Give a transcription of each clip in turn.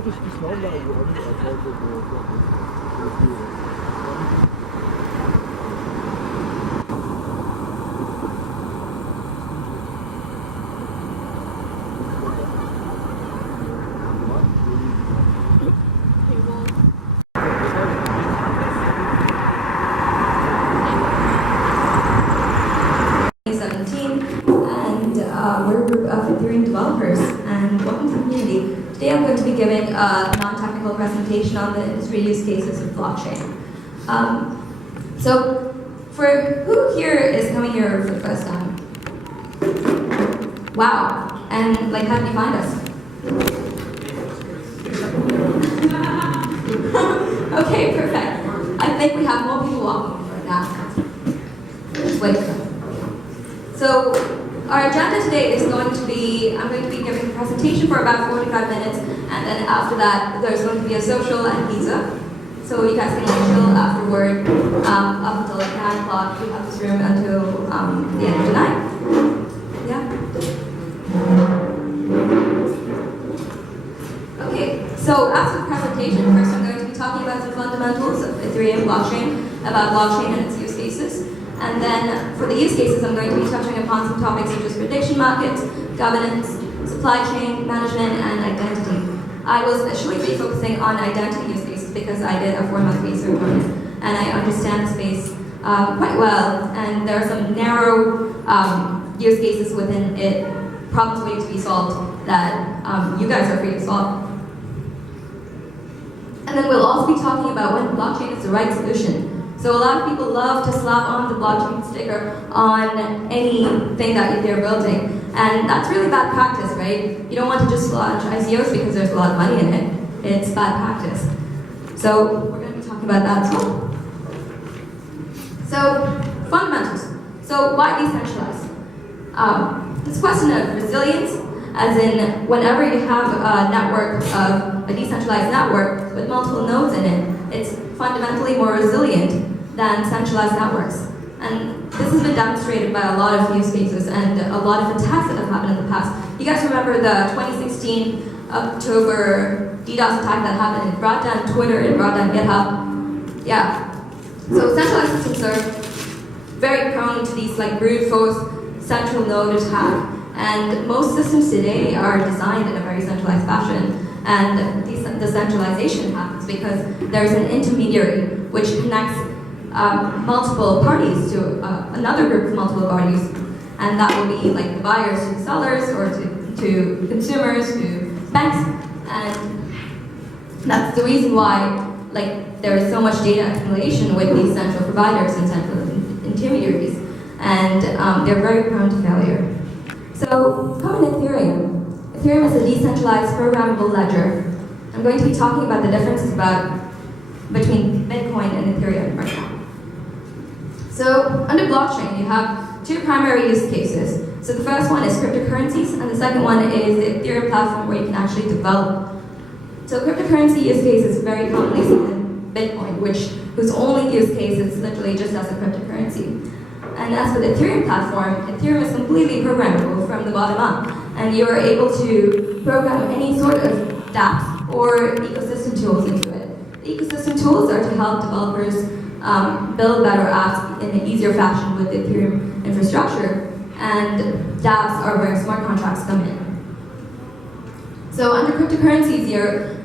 noticed this now about we're a group of Ethereum developers, and welcome to the community. Today I'm going to be giving a non-technical presentation on the industry use cases of blockchain. So, for who here is coming here for the first time? Wow, and how did you find us? Okay, perfect. I think we have more people walking right now. Just wait. So, our agenda today is going to be, I'm going to be giving a presentation for about 45 minutes, and then after that, there's going to be a social and pizza. So you guys can chill afterward, up until 9 o'clock. We have this room until the end of the night. Yeah? Okay, so after the presentation, first I'm going to be talking about the fundamentals of Ethereum blockchain, about blockchain and its use cases. And then for the use cases, I'm going to be touching upon some topics such as prediction markets, governance, supply chain management, and identity. I will especially be focusing on identity use cases because I did a 4-month research on it, and I understand the space quite well. And there are some narrow use cases within it, problems waiting to be solved that you guys are free to solve. And then we'll also be talking about when blockchain is the right solution. So a lot of people love to slap on the blockchain sticker on anything that they're building. And that's really bad practice, right? You don't want to just launch ICOs because there's a lot of money in it. It's bad practice. So we're going to be talking about that as well. So fundamentals. So why decentralized? This question of resilience, as in whenever you have a network of a decentralized network with multiple nodes in it, it's fundamentally more resilient than centralized networks. And this has been demonstrated by a lot of use cases and a lot of attacks that have happened in the past. You guys remember the 2016 October DDoS attack that happened? It brought down Twitter, it brought down GitHub. Yeah. So centralized systems are very prone to these brute force central node attack. And most systems today are designed in a very centralized fashion. And decentralization happens because there's an intermediary which connects multiple parties to another group of multiple parties, and that will be the buyers to the sellers, or to consumers, to banks, and that's the reason why there is so much data accumulation with these central providers and central intermediaries, and they're very prone to failure. So, common Ethereum. Ethereum is a decentralized programmable ledger. I'm going to be talking about the differences between Bitcoin and Ethereum right now. So, under blockchain, you have two primary use cases. So the first one is cryptocurrencies, and the second one is the Ethereum platform where you can actually develop. So cryptocurrency use case is very commonly seen in Bitcoin, whose only use case is literally just as a cryptocurrency. And as for the Ethereum platform, Ethereum is completely programmable from the bottom up, and you are able to program any sort of dApps or ecosystem tools into it. The ecosystem tools are to help developers build better apps in an easier fashion with the Ethereum infrastructure, and dApps are where smart contracts come in. So under cryptocurrencies here,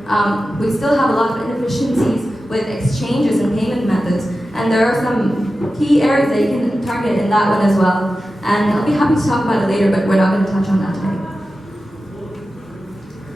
we still have a lot of inefficiencies with exchanges and payment methods, and there are some key areas that you can target in that one as well. And I'll be happy to talk about it later, but we're not going to touch on that today.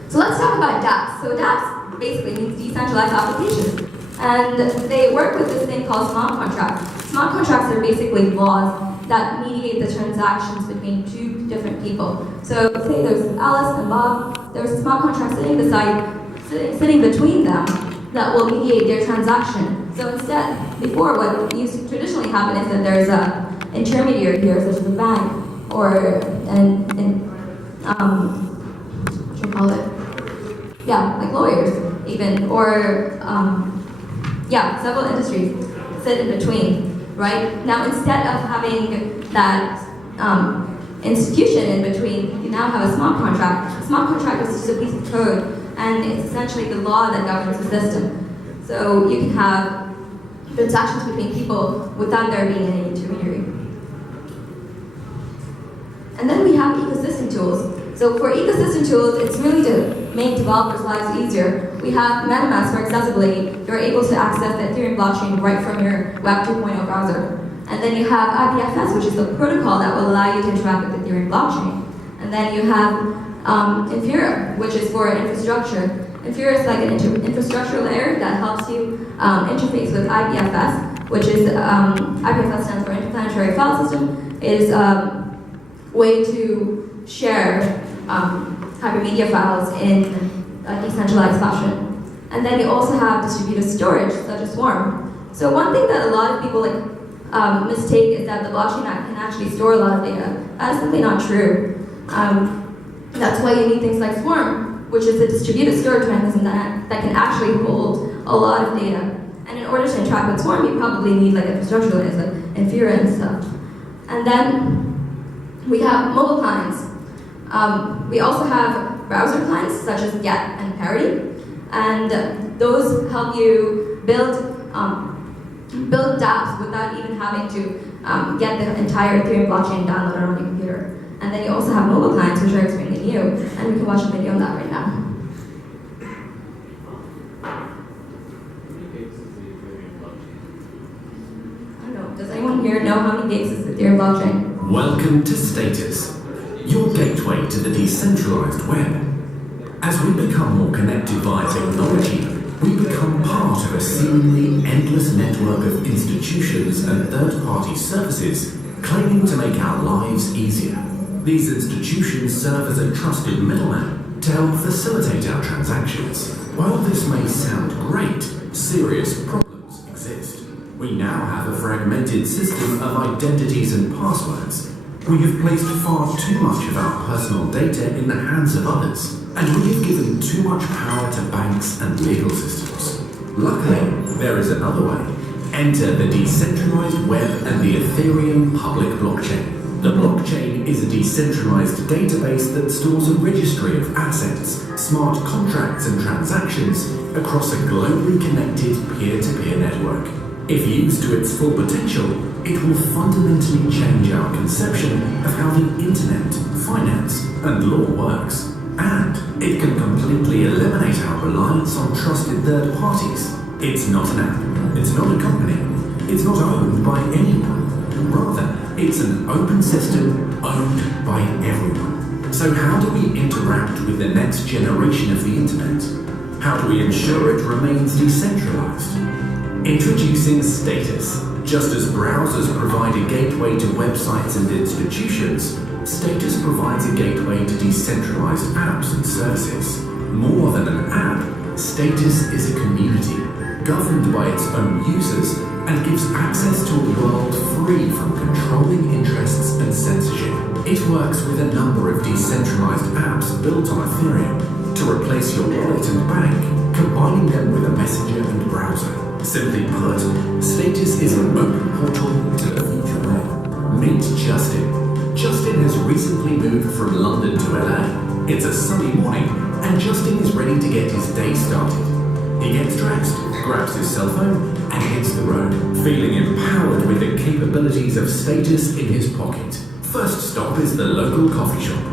So let's talk about dApps. So dApps basically means decentralized applications. And they work with this thing called smart contracts. Smart contracts are basically laws that mediate the transactions between two different people. So say there's Alice and Bob, there's a smart contract sitting between them that will mediate their transaction. So instead, before, what used to traditionally happen is that there's an intermediary here, such as a bank, or what do you call it? Yeah, like lawyers, even, or several industries sit in between, right? Now, instead of having that institution in between, you now have a smart contract. A smart contract is just a piece of code, and it's essentially the law that governs the system. So you can have transactions between people without there being any intermediary. And then we have ecosystem tools. So for ecosystem tools, it's really to make developers' lives easier. We have MetaMask for accessibility. You're able to access the Ethereum blockchain right from your Web 2.0 browser. And then you have IPFS, which is the protocol that will allow you to interact with the Ethereum blockchain. And then you have Ethereum, which is for infrastructure. Ethereum is like an infrastructure layer that helps you interface with IPFS, which is, IPFS stands for Interplanetary File System, is a way to share hypermedia files in a decentralized fashion. And then you also have distributed storage, such as Swarm. So one thing that a lot of people mistake is that the blockchain can actually store a lot of data. That is simply not true. That's why you need things like Swarm, which is a distributed storage mechanism that can actually hold a lot of data. And in order to interact with Swarm, you probably need like infrastructure layers like Ethereum and stuff. And then we have mobile clients. We also have browser clients such as Get and Parity, and those help you build dApps without even having to get the entire Ethereum blockchain downloaded on your computer. And then you also have mobile clients, which are extremely new, and we can watch a video on that right now. I don't know, does anyone here know how many gigs is the Ethereum blockchain? Welcome to Status, your gateway to the decentralized web. As we become more connected via technology, we become part of a seemingly endless network of institutions and third-party services claiming to make our lives easier. These institutions serve as a trusted middleman to help facilitate our transactions. While this may sound great, serious problems exist. We now have a fragmented system of identities and passwords. We have placed far too much of our personal data in the hands of others, and we have given too much power to banks and legal systems. Luckily, there is another way. Enter the decentralized web and the Ethereum public blockchain. The blockchain is a decentralized database that stores a registry of assets, smart contracts and transactions across a globally connected peer-to-peer network. If used to its full potential, it will fundamentally change our conception of how the internet, finance, and law works. And it can completely eliminate our reliance on trusted third parties. It's not an app, it's not a company, it's not owned by anyone. Rather, it's an open system owned by everyone. So how do we interact with the next generation of the internet? How do we ensure it remains decentralized? Introducing Status. Just as browsers provide a gateway to websites and institutions, Status provides a gateway to decentralized apps and services. More than an app, Status is a community, governed by its own users, and gives access to a world free from controlling interests and censorship. It works with a number of decentralized apps built on Ethereum to replace your wallet and bank, combining them with a messenger and browser. Simply put, Status is an open portal to the future web. Meet Justin. Justin has recently moved from London to LA. It's a sunny morning, and Justin is ready to get his day started. He gets dressed, grabs his cell phone, and hits the road, feeling empowered with the capabilities of Status in his pocket. First stop is the local coffee shop.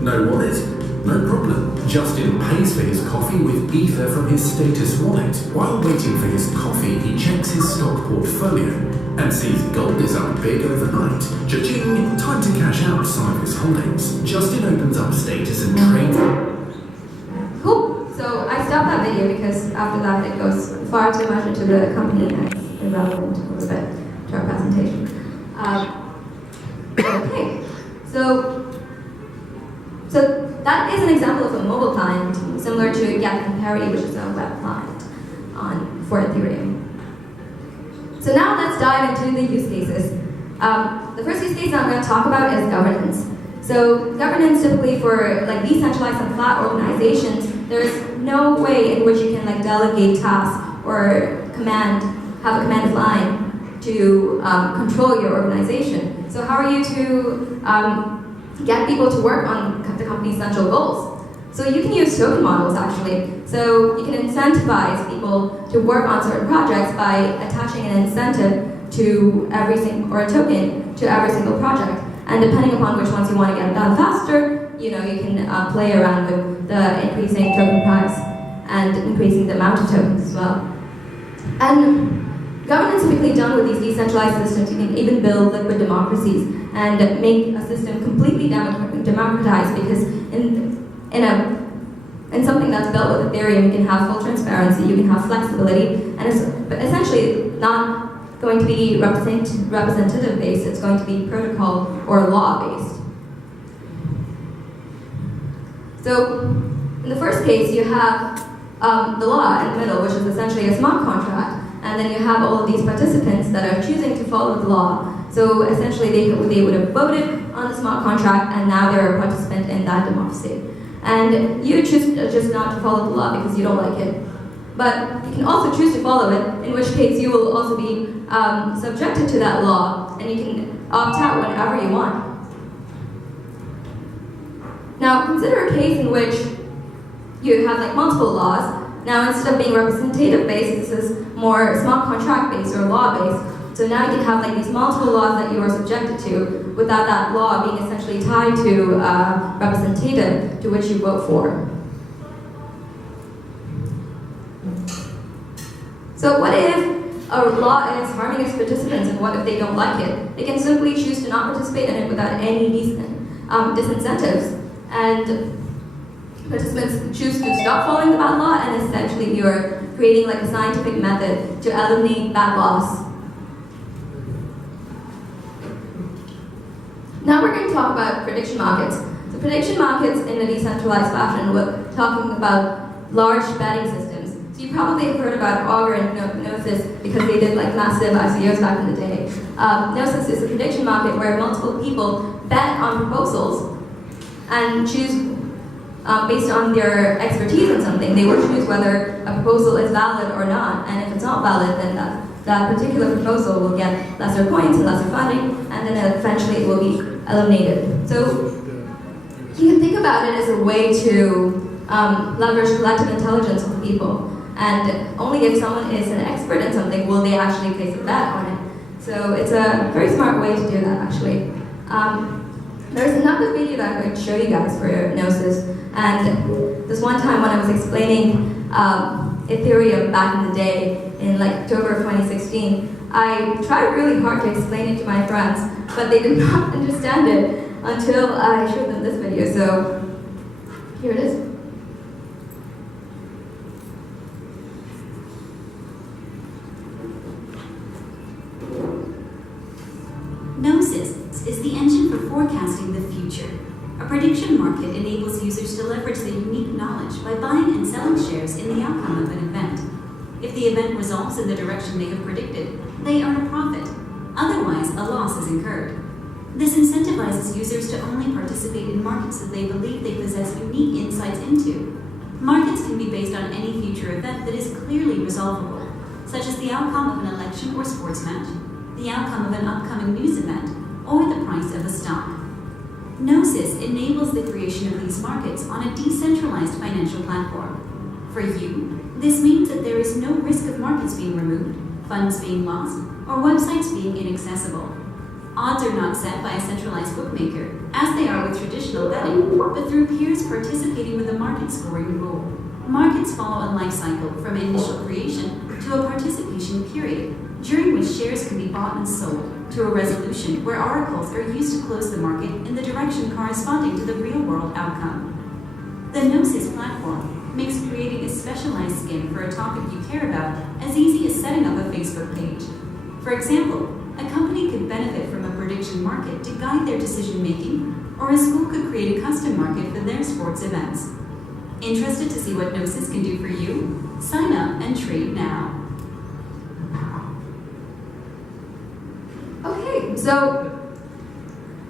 No wallet? No problem. Justin pays for his coffee with Ether from his Status wallet. While waiting for his coffee, he checks his stock portfolio and sees gold is up big overnight. Cha-ching! Time to cash out some of his holdings. Justin opens up Status and trades. Cool. So I stopped that video because after that it goes far too much into the company and it's irrelevant a little bit to our presentation. Okay. So that is an example of a mobile client, similar to Get and Parity, which is a web client for Ethereum. So now let's dive into the use cases. The first use case I'm going to talk about is governance. So governance typically for like decentralized and flat organizations, there's no way in which you can like delegate tasks or have a command line to control your organization. So how are you to get people to work on the company's central goals? So you can use token models actually. So you can incentivize people to work on certain projects by attaching an incentive to every single, or a token to every single project. And depending upon which ones you want to get done faster, you can play around with the increasing token price and increasing the amount of tokens as well. And governance typically done with these decentralized systems, you can even build liquid democracies and make a system completely democratized, because in something that's built with Ethereum, you can have full transparency, you can have flexibility, and it's essentially not going to be representative based, it's going to be protocol or law based. So in the first case, you have the law in the middle, which is essentially a smart contract, and then you have all of these participants that are choosing to follow the law. So essentially they would have voted on the smart contract, and now they're a participant in that democracy. And you choose just not to follow the law because you don't like it. But you can also choose to follow it, in which case you will also be subjected to that law, and you can opt out whenever you want. Now consider a case in which you have multiple laws. Now instead of being representative based, this is more smart contract based or law based. So now you can have these multiple laws that you are subjected to, without that law being essentially tied to representative to which you vote for. So what if a law is harming its participants, and what if they don't like it? They can simply choose to not participate in it without any disincentives. And participants choose to stop following the bad law, and essentially you're creating a scientific method to eliminate bad laws. Now we're going to talk about prediction markets. So prediction markets in a decentralized fashion, we're talking about large betting systems. So you probably have heard about Augur and Gnosis because they did massive ICOs back in the day. Gnosis is a prediction market where multiple people bet on proposals and choose, based on their expertise in something, they will choose whether a proposal is valid or not. And if it's not valid, then that particular proposal will get lesser points and lesser funding, and then eventually it will be eliminated. So you can think about it as a way to leverage collective intelligence of people. And only if someone is an expert in something will they actually place a bet on it. So it's a very smart way to do that, actually. There's another video that I'm going to show you guys for Gnosis. And this one time when I was explaining Ethereum back in the day, in October of 2016, I tried really hard to explain it to my friends, but they did not understand it until I showed them this video. So here it is. Gnosis is the engine for forecasting the future. A prediction market enables users to leverage their unique knowledge by buying and selling shares in the outcome of an event. If the event resolves in the direction they have predicted, they earn a profit. Otherwise, a loss is incurred. This incentivizes users to only participate in markets that they believe they possess unique insights into. Markets can be based on any future event that is clearly resolvable, such as the outcome of an election or sports match, the outcome of an upcoming news event, or the price of a stock. Gnosis enables the creation of these markets on a decentralized financial platform. For you, this means that there is no risk of markets being removed, funds being lost, or websites being inaccessible. Odds are not set by a centralized bookmaker, as they are with traditional betting, but through peers participating with a market scoring rule. Markets follow a life cycle from initial creation to a participation period, during which shares can be bought and sold, to a resolution where oracles are used to close the market in the direction corresponding to the real-world outcome. The Gnosis platform makes creating a specialized skin for a topic you care about as easy as setting up a Facebook page. For example, a company could benefit from a prediction market to guide their decision-making, or a school could create a custom market for their sports events. Interested to see what Gnosis can do for you? Sign up and trade now. Okay, so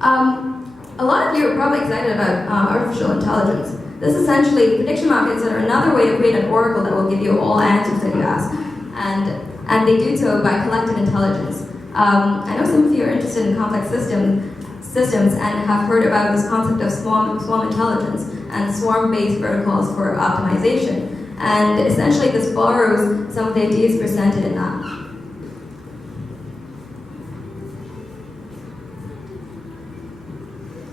a lot of you are probably excited about artificial intelligence. This is essentially prediction markets that are another way to create an oracle that will give you all answers that you ask, and they do so by collective intelligence. I know some of you are interested in complex systems and have heard about this concept of swarm intelligence. and swarm-based protocols for optimization. And essentially this borrows some of the ideas presented in that.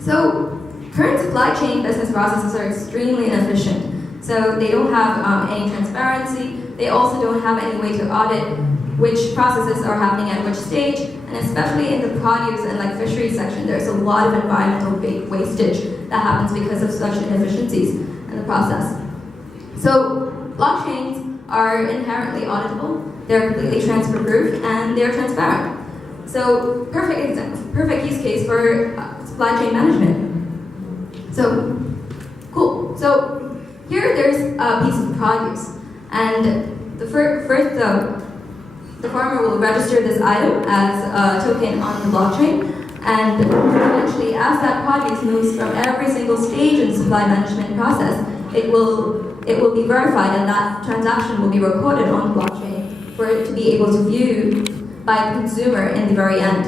So current supply chain business processes are extremely inefficient. So they don't have any transparency. They also don't have any way to audit which processes are happening at which stage, and especially in the produce and like fisheries section, there's a lot of environmental wastage that happens because of such inefficiencies in the process. So blockchains are inherently auditable, they're completely transfer-proof, and they're transparent. So perfect use case for supply chain management. So cool. So here there's a piece of produce, and the farmer will register this item as a token on the blockchain, and eventually, as that produce moves from every single stage in the supply management process, it will be verified, and that transaction will be recorded on the blockchain for it to be able to view by the consumer in the very end.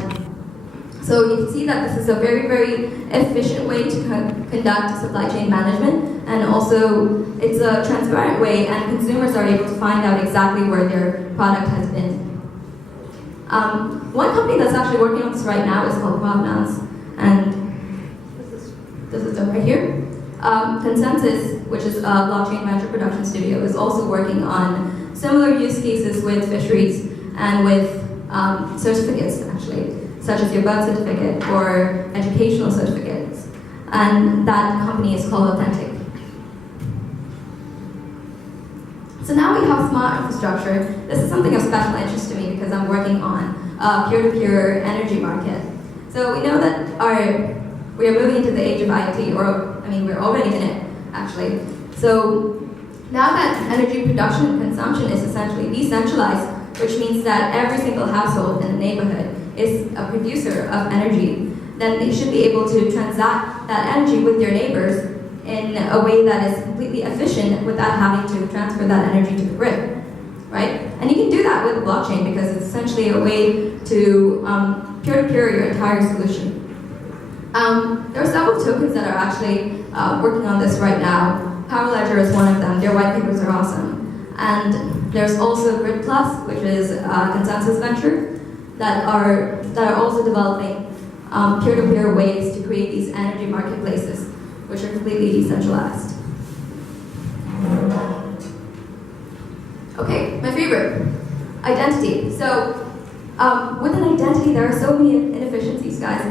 So you can see that this is a very, very efficient way to conduct supply chain management, and also it's a transparent way, and consumers are able to find out exactly where their product has been. One company that's actually working on this right now is called Provenance, and this is them right here. Consensus, which is a blockchain venture production studio, is also working on similar use cases with fisheries and with certificates, actually, such as your birth certificate or educational certificates. And that company is called Authentic. So now we have smart infrastructure. This is something of special interest to me because I'm working on a peer-to-peer energy market. So we know that we are moving into the age of IoT, we're already in it, actually. So now that energy production and consumption is essentially decentralized, which means that every single household in the neighborhood is a producer of energy, then they should be able to transact that energy with their neighbors in a way that is completely efficient without having to transfer that energy to the grid, right? And you can do that with blockchain because it's essentially a way to peer-to-peer your entire solution. There are several tokens that are actually working on this right now. Power Ledger is one of them. Their white papers are awesome. And there's also Grid Plus, which is a consensus venture that are also developing peer-to-peer ways to create these energy marketplaces, which are completely decentralized. Okay, my favorite, identity. So with an identity, there are so many inefficiencies, guys.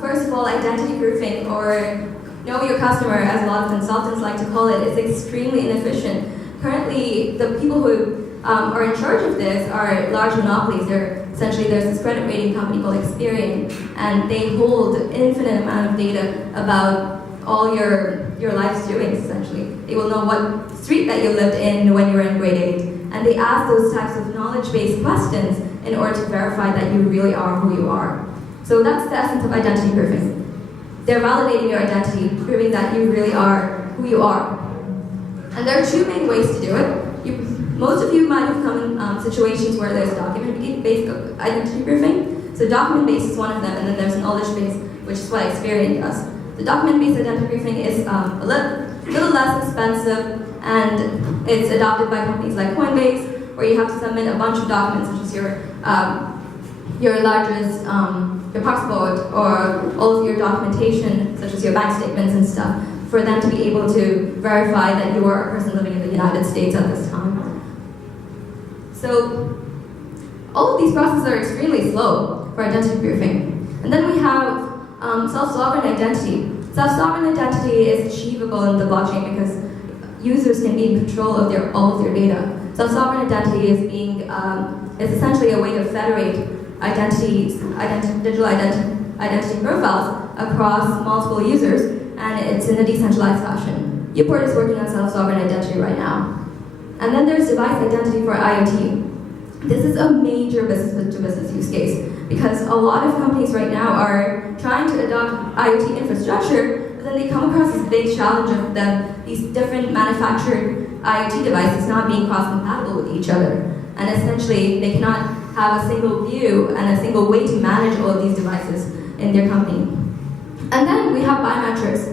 First of all, identity proofing, or know your customer, as a lot of consultants like to call it, is extremely inefficient. Currently, the people who are in charge of this are large monopolies. Essentially, there's this credit rating company called Experian, and they hold an infinite amount of data about all your life's doings, essentially. They will know what street that you lived in when you were in grade 8, and they ask those types of knowledge-based questions in order to verify that you really are who you are. So that's the essence of identity proofing. They're validating your identity, proving that you really are who you are. And there are two main ways to do it. Most of you might have come in situations where there's document-based identity proofing. So document-based is one of them, and then there's knowledge-based, which is what Experian does. The document-based identity proofing is a little less expensive, and it's adopted by companies like Coinbase, where you have to submit a bunch of documents, such as your largest, your passport, or all of your documentation, such as your bank statements and stuff, for them to be able to verify that you are a person living in the United States at this time. So all of these processes are extremely slow for identity proofing. And then we have self-sovereign identity. Self-sovereign identity is achievable in the blockchain because users can be in control of all of their data. Self-sovereign identity is essentially a way to federate digital identity profiles across multiple users, and it's in a decentralized fashion. Uport is working on self-sovereign identity right now. And then there's device identity for IoT. This is a major business-to-business use case because a lot of companies right now are trying to adopt IoT infrastructure, but then they come across this big challenge of these different manufactured IoT devices not being cross-compatible with each other. And essentially, they cannot have a single view and a single way to manage all of these devices in their company. And then we have biometrics.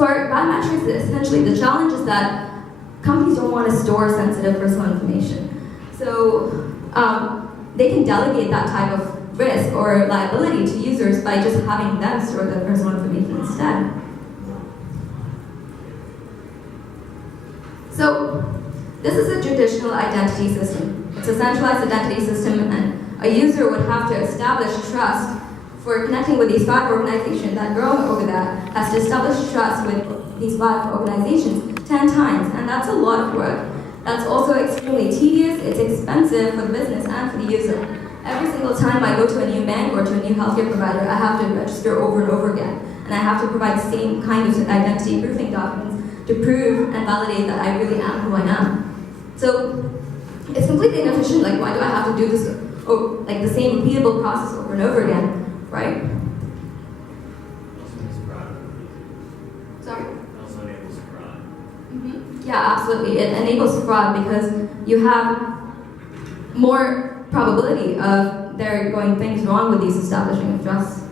for biometrics, essentially the challenge is that companies don't want to store sensitive personal information. So they can delegate that type of risk or liability to users by just having them store their personal information instead. So this is a traditional identity system. It's a centralized identity system, and a user would have to establish trust for connecting with these 5 organizations that grow over that, has to establish trust with these 5 organizations 10 times, and that's a lot of work. That's also extremely tedious, it's expensive for the business and for the user. Every single time I go to a new bank or to a new healthcare provider, I have to register over and over again, and I have to provide the same kind of identity proofing documents to prove and validate that I really am who I am. So it's completely inefficient. Like, why do I have to do this, like the same repeatable process over and over again, right? Sorry? Also enables fraud. Yeah, absolutely. It enables fraud because you have more probability of there going things wrong with these establishing of trust.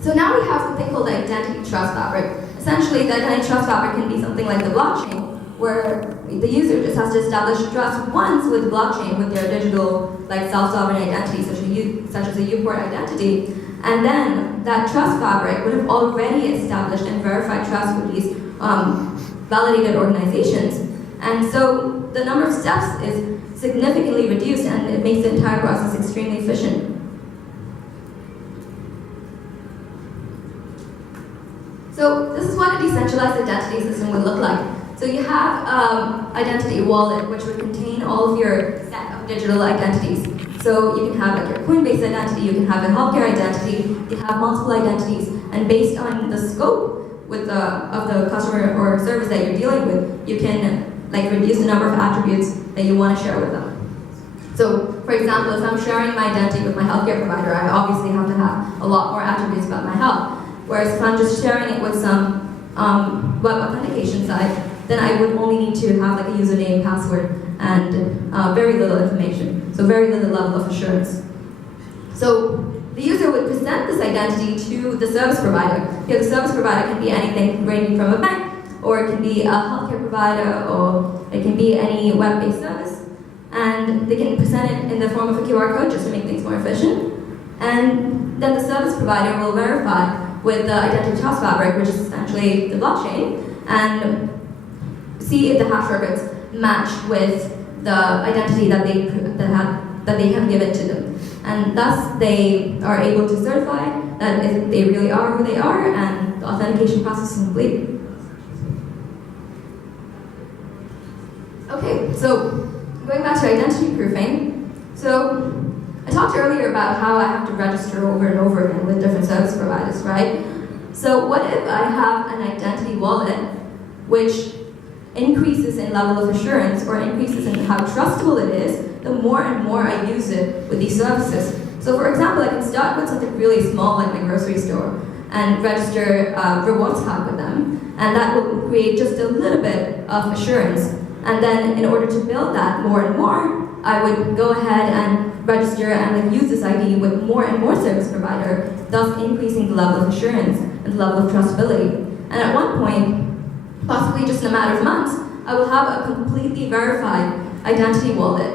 So now we have something called the identity trust fabric. Essentially, the identity trust fabric can be something like the blockchain, where the user just has to establish trust once with the blockchain, with their digital, like self-sovereign identity, such as a U-port identity, and then that trust fabric would have already established and verified trust with these validated organizations. And so the number of steps is significantly reduced, and it makes the entire process extremely efficient. So this is what a decentralized identity system would look like. So you have identity wallet, which would contain all of your set of digital identities. So you can have like your Coinbase identity, you can have a healthcare identity, you can have multiple identities, and based on the scope of the customer or service that you're dealing with, you can like reduce the number of attributes that you want to share with them. So, for example, if I'm sharing my identity with my healthcare provider, I obviously have to have a lot more attributes about my health. Whereas if I'm just sharing it with some web authentication site, then I would only need to have like a username, password, and very little information. So very little level of assurance. So the user would present this identity to the service provider. Here, the service provider can be anything ranging from a bank, or it can be a healthcare provider, or it can be any web-based service. And they can present it in the form of a QR code just to make things more efficient. And then the service provider will verify with the identity trust fabric, which is essentially the blockchain, and see if the hash records match with the identity that they have given to them. And thus they are able to certify that they really are who they are, and the authentication process is complete. Okay, so going back to identity proofing. So I talked earlier about how I have to register over and over again with different service providers, right? So what if I have an identity wallet which increases in level of assurance or increases in how trustable it is the more and more I use it with these services? So for example, I can start with something really small like my grocery store and register a rewards card with them, and that will create just a little bit of assurance. And then in order to build that more and more, I would go ahead and register and use this ID with more and more service provider, thus increasing the level of assurance and the level of trustability. And at one point, possibly just in a matter of months, I will have a completely verified identity wallet,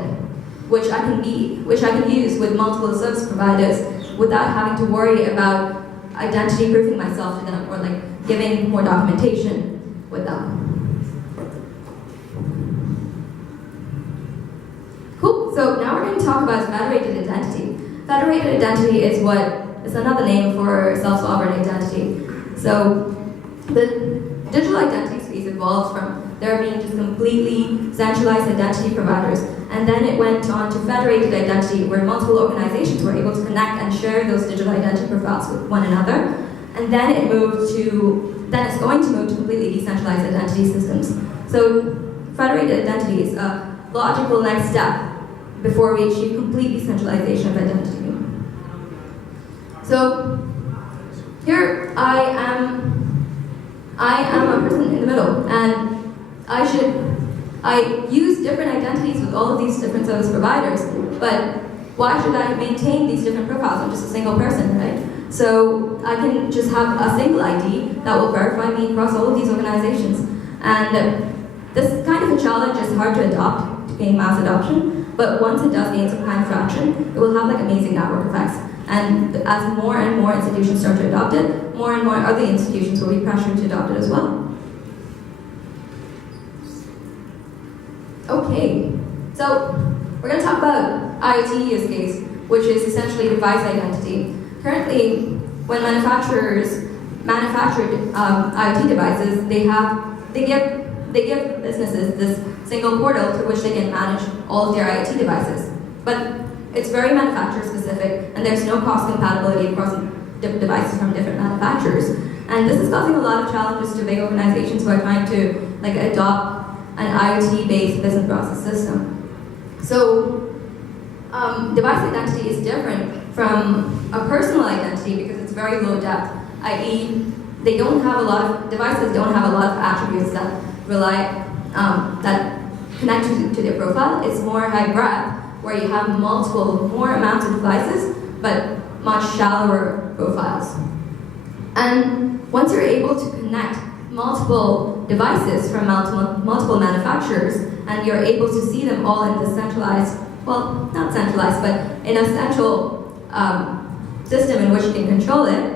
which I can use with multiple service providers without having to worry about identity proofing myself to them or like giving more documentation with them. Cool. So now we're going to talk about federated identity. Federated identity is another name for self-sovereign identity. So the digital identity space evolved from there being just completely centralized identity providers, and then it went on to federated identity, where multiple organizations were able to connect and share those digital identity profiles with one another. And then it's going to move to completely decentralized identity systems. So federated identity is a logical next step before we achieve complete decentralization of identity. So here I am a person in the middle, and I use different identities with all of these different service providers, but why should I maintain these different profiles? I'm just a single person, right? So I can just have a single ID that will verify me across all of these organizations. And this kind of a challenge is hard to adopt, to gain mass adoption, but once it does gain some kind of traction, it will have like amazing network effects. And as more and more institutions start to adopt it, more and more other institutions will be pressured to adopt it as well. Okay, so we're going to talk about IoT use case, which is essentially device identity. Currently, when manufacturers manufacture IoT devices, they give businesses this single portal through which they can manage all of their IoT devices. But it's very manufacturer specific, and there's no cross compatibility across devices from different manufacturers. And this is causing a lot of challenges to big organizations who are trying to adopt an IoT-based business process system. So, device identity is different from a personal identity because it's very low depth, i.e., devices don't have a lot of attributes that that connect to their profile. It's more high breadth, where you have more amounts of devices, but much shallower profiles. And once you're able to connect multiple devices from multiple manufacturers, and you're able to see them all in the centralized, well, not centralized, but in a central system in which you can control it,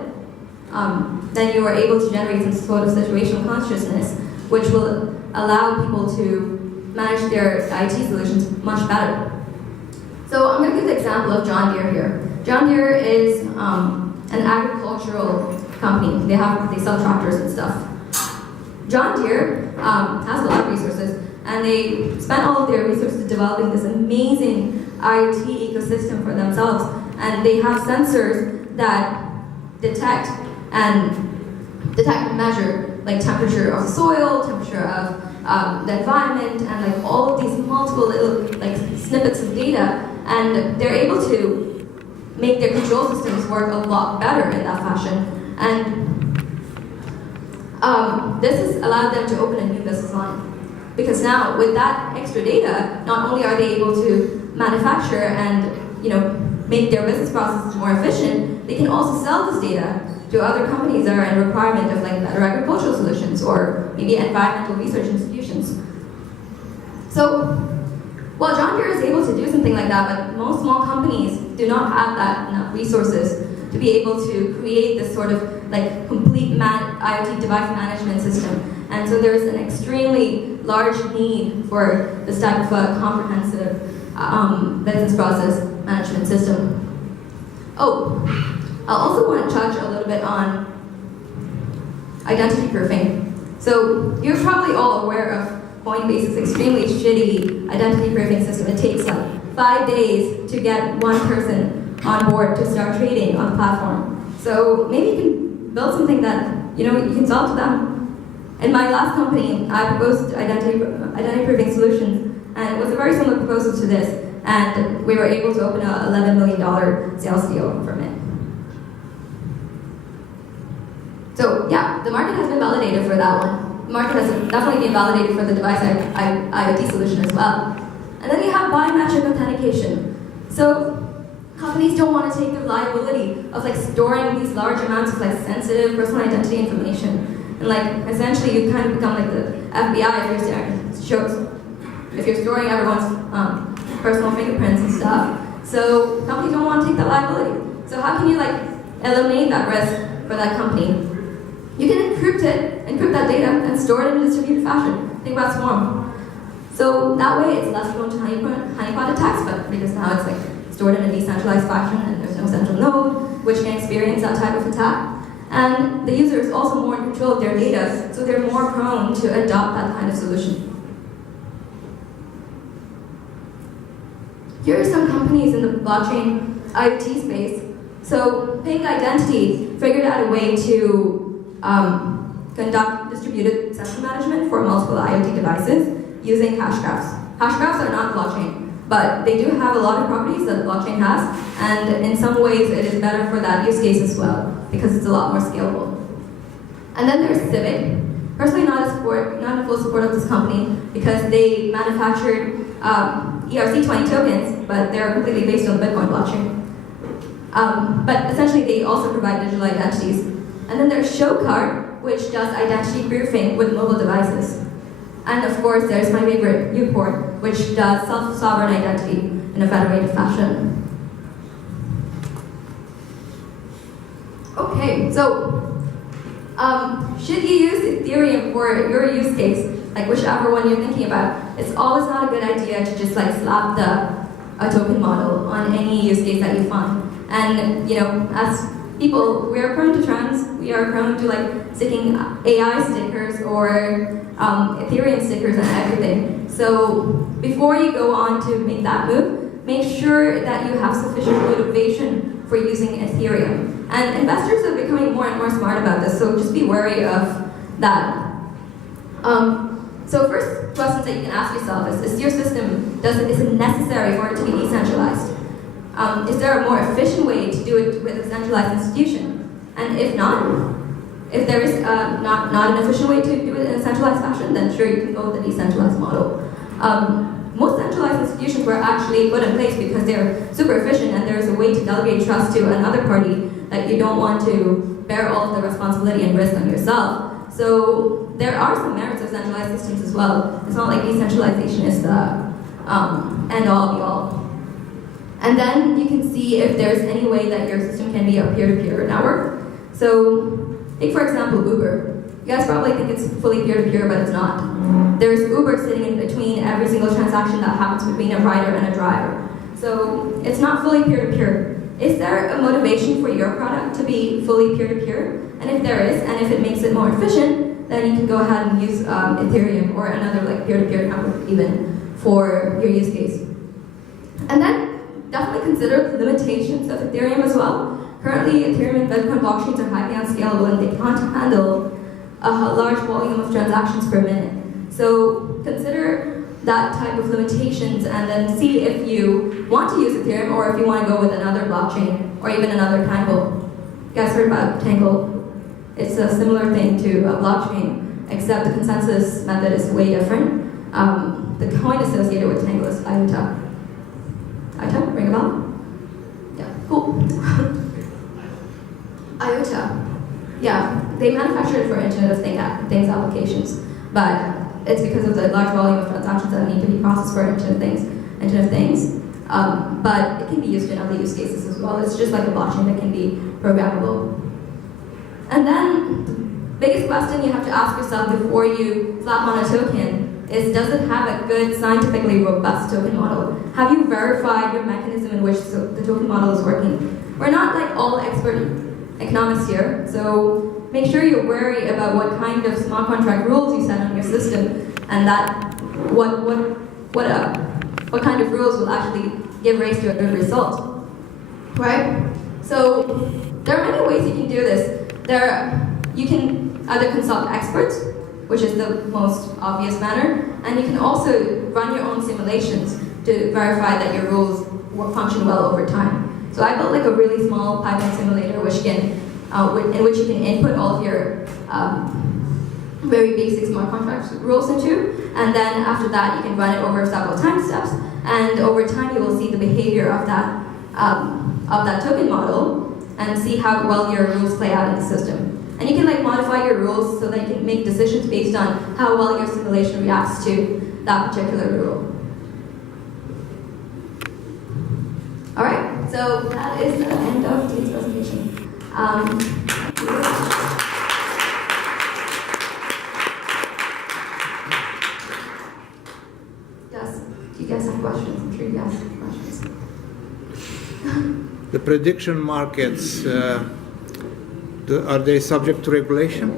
then you are able to generate some sort of situational consciousness, which will allow people to manage their IT solutions much better. So I'm going to give the example of John Deere here. John Deere is an agricultural company. They sell tractors and stuff. John Deere has a lot of resources, and they spent all of their resources developing this amazing IoT ecosystem for themselves. And they have sensors that detect and measure temperature of soil, temperature of the environment, and all of these multiple little snippets of data. And they're able to make their control systems work a lot better in that fashion. And this has allowed them to open a new business line. Because now, with that extra data, not only are they able to manufacture and make their business processes more efficient, they can also sell this data to other companies that are in requirement of better agricultural solutions or maybe environmental research institutions. So, well, John Deere is able to do something like that, but most small companies do not have enough resources to be able to create this sort of complete IoT device management system. And so there's an extremely large need for this type of a comprehensive business process management system. Oh, I also want to touch a little bit on identity proofing. So you're probably all aware of Coinbase's extremely shitty identity proofing system. It takes 5 days to get one person on board to start trading on the platform. So maybe you can build something that you can sell to them. In my last company, I proposed identity proofing solutions, and it was a very similar proposal to this. And we were able to open a $11 million sales deal from it. So yeah, the market has been validated for that one. The market has definitely been validated for the device IoT solution as well. And then you have biometric authentication. So companies don't want to take the liability of storing these large amounts of sensitive personal identity information. And essentially you kind of become the FBI if you're storing everyone's personal fingerprints and stuff. So companies don't want to take that liability. So how can you eliminate that risk for that company? You can encrypt that data, and store it in a distributed fashion. Think about Swarm. So that way, it's less prone to honeypot attacks, but because now it's stored in a decentralized fashion, and there's no central node which can experience that type of attack. And the user is also more in control of their data, so they're more prone to adopt that kind of solution. Here are some companies in the blockchain IoT space. So Pink Identity figured out a way to conduct distributed session management for multiple IoT devices using hash graphs. Hash graphs are not blockchain, but they do have a lot of properties that blockchain has, and in some ways it is better for that use case as well, because it's a lot more scalable. And then there's Civic. Personally not in full support of this company, because they manufactured ERC20 tokens, but they're completely based on the Bitcoin blockchain. But essentially, they also provide digital identities. And then there's Showcard, which does identity proofing with mobile devices. And of course, there's my favorite, Uport, which does self-sovereign identity in a federated fashion. Okay, so should you use Ethereum for your use case, like whichever one you're thinking about? It's always not a good idea to just like slap a token model on any use case that you find. And as people, we are prone to trends. We are prone to like sticking AI stickers or Ethereum stickers and everything. So before you go on to make that move, make sure that you have sufficient motivation for using Ethereum. And investors are becoming more and more smart about this, so just be wary of that. So first questions that you can ask yourself is your system, is it necessary for it to be decentralized? Is there a more efficient way to do it with a centralized institution? And if not, if there is not an efficient way to do it in a centralized fashion, then sure, you can go with the decentralized model. Most centralized institutions were actually put in place because they're super efficient and there's a way to delegate trust to another party that you don't want to bear all of the responsibility and risk on yourself. So there are some merits of centralized systems as well. It's not like decentralization is the end-all be-all. And then you can see if there's any way that your system can be a peer-to-peer network. So take, for example, Uber. You guys probably think it's fully peer-to-peer, but it's not. There's Uber sitting in between every single transaction that happens between a rider and a driver. So it's not fully peer-to-peer. Is there a motivation for your product to be fully peer-to-peer? And if there is, and if it makes it more efficient, then you can go ahead and use Ethereum or another like peer-to-peer network even for your use case. And then definitely consider the limitations of Ethereum as well. Currently, Ethereum and Bitcoin blockchains are highly unscalable and they can't handle a large volume of transactions per minute. So consider that type of limitations and then see if you want to use Ethereum or if you want to go with another blockchain or even another Tangle. You guys heard about Tangle? It's a similar thing to a blockchain, except the consensus method is way different. The coin associated with Tangle is IOTA. IOTA, ring a bell? Yeah, cool. IOTA. Yeah, they manufacture it for Internet of Things applications, but it's because of the large volume of transactions that need to be processed for Internet of Things. But it can be used in other use cases as well. It's just like a blockchain that can be programmable. And then, the biggest question you have to ask yourself before you slap on a token is, does it have a good, scientifically robust token model? Have you verified your mechanism in which the token model is working? We're not like all expert economists here, so make sure you're wary about what kind of smart contract rules you set on your system, and that what kind of rules will actually give rise to a good result, right? So there are many ways you can do this. You can either consult experts, which is the most obvious manner, and you can also run your own simulations to verify that your rules will function well over time. So I built like a really small Python simulator which can, in which you can input all of your very basic smart contract rules into, and then after that you can run it over several time steps, and over time you will see the behavior of that token model and see how well your rules play out in the system. And you can like modify your rules so that you can make decisions based on how well your simulation reacts to that particular rule. All right, so that is the end of today's presentation. Yes, do you guys have questions? I'm sure you guys have questions. The prediction markets, are they subject to regulation?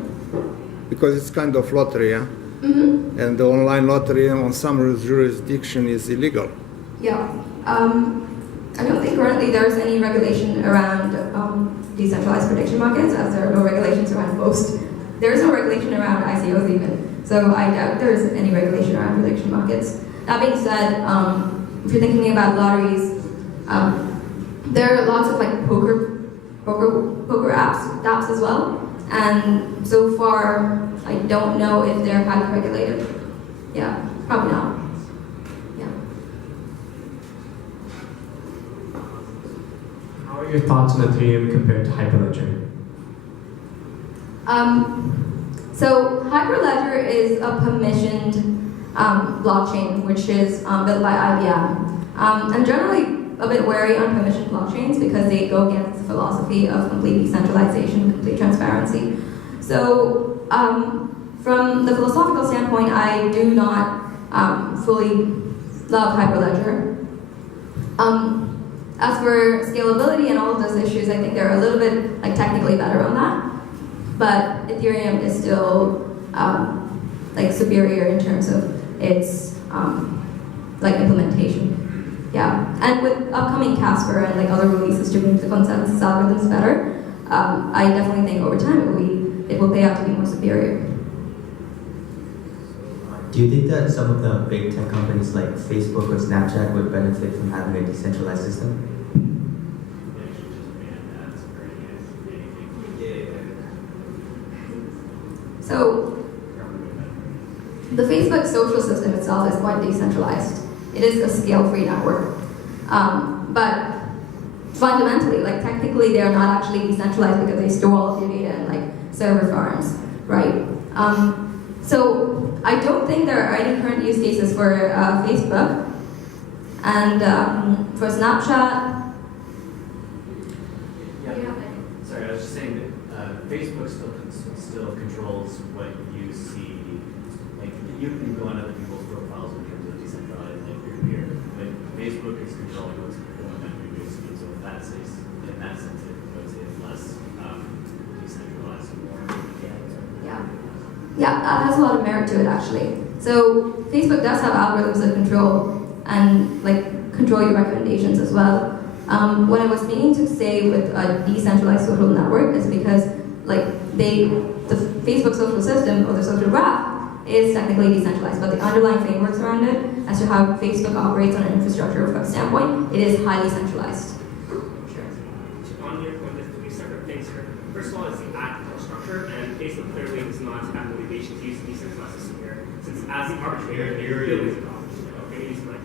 Because it's kind of lottery, yeah? Mm-hmm. And the online lottery on some jurisdiction is illegal. Yeah. I don't think currently there's any regulation around decentralized prediction markets, as there are no regulations around most. There is no regulation around ICOs even, so I doubt there's any regulation around prediction markets. That being said, if you're thinking about lotteries, there are lots of like poker apps as well, and so far I don't know if they're highly regulated. Yeah, probably not. How are are your thoughts on Ethereum compared to Hyperledger? So Hyperledger is a permissioned blockchain, which is built by IBM. I'm generally a bit wary on permissioned blockchains because they go against the philosophy of complete decentralization, complete transparency. So from the philosophical standpoint, I do not fully love Hyperledger. As for scalability and all of those issues, I think they're a little bit technically better on that. But Ethereum is still superior in terms of its implementation. Yeah, and with upcoming Casper and other releases to make the consensus algorithms better, I definitely think over time it will pay out to be more superior. Do you think that some of the big tech companies like Facebook or Snapchat would benefit from having a decentralized system? So, the Facebook social system itself is quite decentralized. It is a scale-free network. But fundamentally, technically, they're not actually decentralized because they store all of your data in server farms, right? So I don't think there are any current use cases for Facebook. And for Snapchat, Sorry, I was just saying that Facebook still controls what you see. You can go on other people's profiles in terms of decentralized, peer-to-peer. But Facebook is controlling what's going on in your newsfeed. So in that sense, I would say it's less decentralized and more. Yeah, that has a lot of merit to it actually. So Facebook does have algorithms that control and control your recommendations as well. What I was meaning to say with a decentralized social network is because the Facebook social system or the social graph is technically decentralized, but the underlying frameworks around it, as to how Facebook operates on an infrastructure standpoint, it is highly centralized. On your point, there's three separate things here. First of all, is the act structure, and Facebook clearly does not have motivation to use a decentralized system here, since as the arbitrator, billions of dollars. Okay, he's right.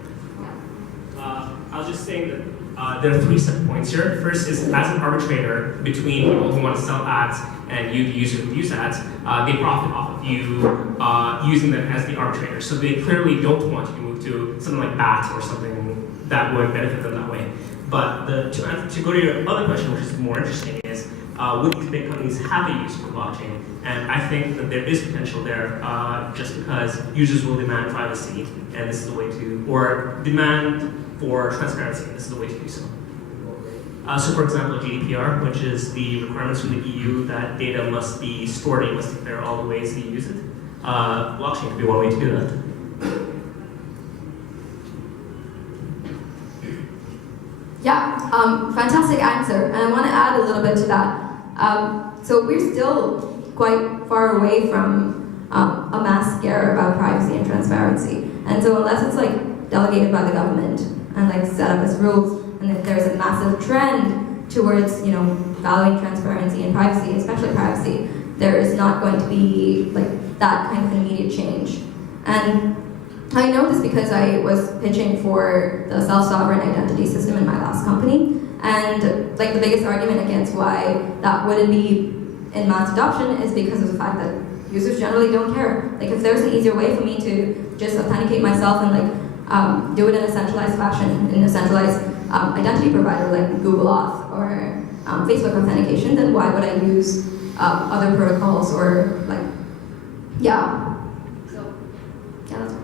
I was just saying that there are three separate points here. First is, as an arbitrator between people who want to sell ads and you, the user who use ads, they profit off of you using them as the arbitrator. So they clearly don't want you to move to something like BAT or something that would benefit them that way. But to go to your other question, which is more interesting, is will these big companies have a use for blockchain? And I think that there is potential there just because users will demand privacy, and this is the way to, or demand for transparency, and this is the way to do so. So for example, GDPR, which is the requirements from the EU that data must be stored and you must declare all the ways that you use it. Blockchain could be one way to do that. Yeah, fantastic answer. And I want to add a little bit to that. So we're still quite far away from a mass scare about privacy and transparency. And so unless it's delegated by the government and set up as rules, and if there's a massive trend towards valuing transparency and privacy, especially privacy, there is not going to be that kind of immediate change. And I know this because I was pitching for the self-sovereign identity system in my last company, and the biggest argument against why that wouldn't be in mass adoption is because of the fact that users generally don't care. If there's an easier way for me to just authenticate myself and do it in a centralized fashion, in a centralized identity provider like Google Auth or Facebook authentication, then why would I use other protocols or yeah. So yeah, that's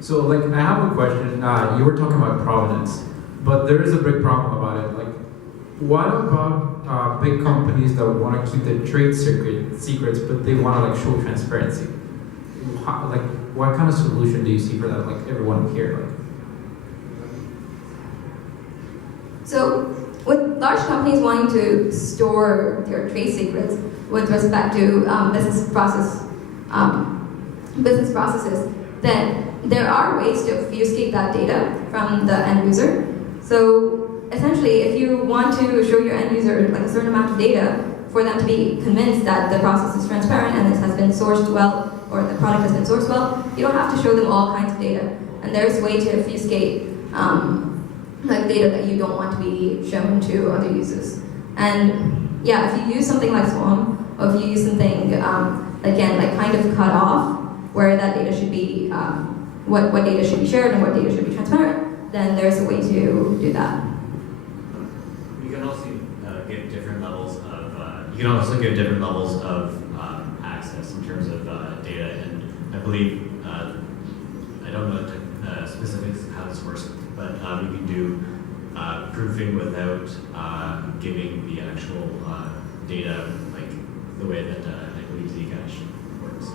So, I have a question. You were talking about provenance, but there is a big problem about it. What about big companies that want to keep their trade secrets, but they want to show transparency? What kind of solution do you see for that? Everyone here, So, with large companies wanting to store their trade secrets with respect to business processes, then there are ways to obfuscate that data from the end user. So essentially, if you want to show your end user a certain amount of data for them to be convinced that the process is transparent and this has been sourced well, or the product has been sourced well, you don't have to show them all kinds of data. and there's a way to obfuscate like data that you don't want to be shown to other users. And yeah, if you use something like Swarm, or if you use something again like kind of cut off where that data should be, what data should be shared and what data should be transparent, then there's a way to do that. You can also give different levels of access in terms of data, and I believe I don't know the specifics of how this works, but you can do proofing without giving the actual data like the way that I believe Zcash works.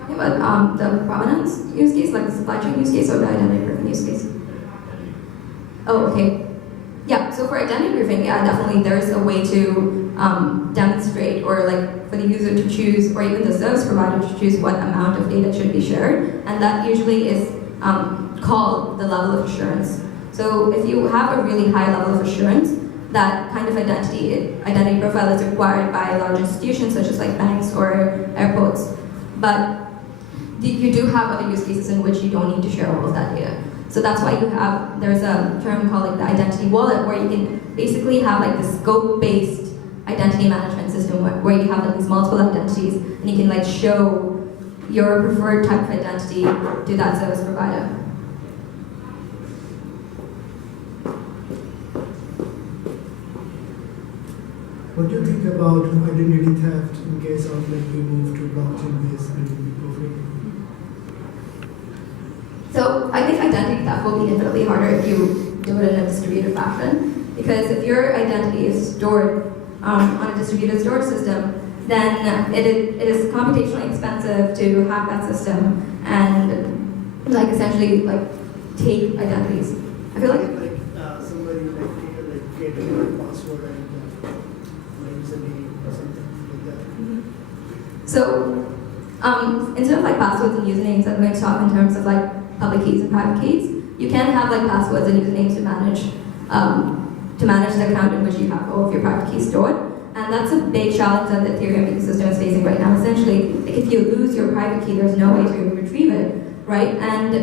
Talking about the provenance use case, like the supply chain use case, or the identity proofing use case? Oh, okay. Yeah, so for identity proofing, yeah, definitely there's a way to demonstrate, or like for the user to choose, or even the service provider to choose what amount of data should be shared, and that usually is called the level of assurance. So if you have a really high level of assurance, that kind of identity profile is required by large institutions such as like banks or airports. But you do have other use cases in which you don't need to share all of that data. So that's why there's a term called like the identity wallet, where you can basically have like the scope-based identity management system where you have like these multiple identities, and you can like show your preferred type of identity to that service provider. What do you think about identity theft in case of like we move to blockchain-based identity proofing? So I think identity theft will be infinitely harder if you do it in a distributed fashion, because if your identity is stored on a distributed storage system, then it is computationally expensive to hack that system and like essentially like take identities. I feel like somebody like get your password and username or something like that. So instead of like passwords and usernames, I'm going to talk in terms of like public keys and private keys. You can have like passwords and usernames to manage the account in which you have all of your private keys stored. And that's a big challenge that the Ethereum ecosystem is facing right now. Essentially, like if you lose your private key, there's no way to retrieve it, right? And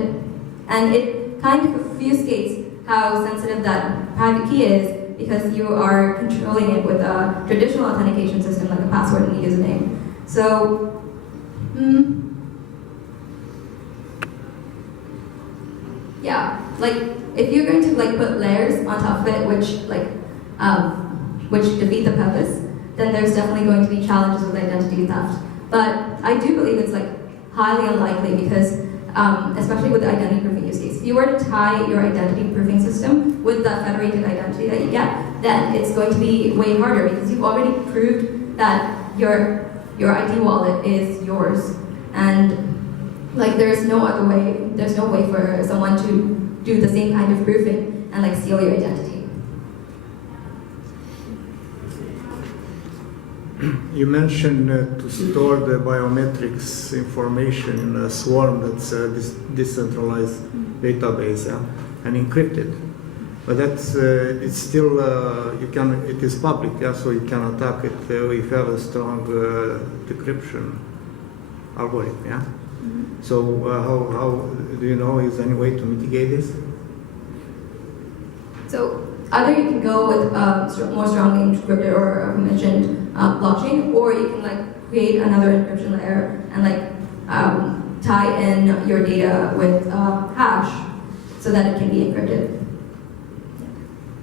it kind of obfuscates how sensitive that private key is, because you are controlling it with a traditional authentication system like a password and a username. So, yeah, like if you're going to like put layers on top of it, which defeat the purpose, then there's definitely going to be challenges with identity theft. But I do believe it's like highly unlikely, because especially with the identity proofing use case, if you were to tie your identity proofing system with the federated identity that you get, then it's going to be way harder, because you've already proved that your ID wallet is yours, and like there's no way for someone to do the same kind of proofing and like steal your identity. You mentioned to store the biometrics information in a Swarm, that's a decentralized database, and encrypted. But that's it's still it is public, so you can attack it if you have a strong decryption algorithm, yeah. Mm-hmm. So how do you know, is there any way to mitigate this? So either you can go with more strongly encrypted or permissioned blockchain, or you can like create another encryption layer and like tie in your data with hash so that it can be encrypted.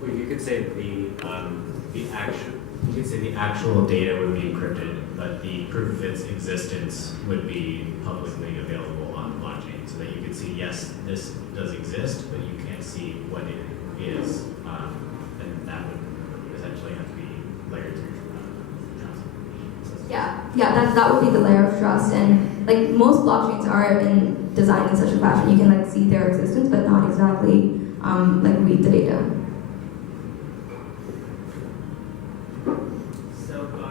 Well, you could say the actual data would be encrypted, but the proof of its existence would be publicly available on the blockchain, so that you could see, yes, this does exist, but you can't see what it is, and that would essentially have to be layered through trust. Yeah, that would be the layer of trust, and like most blockchains are designed in such a fashion you can like see their existence, but not exactly like read the data.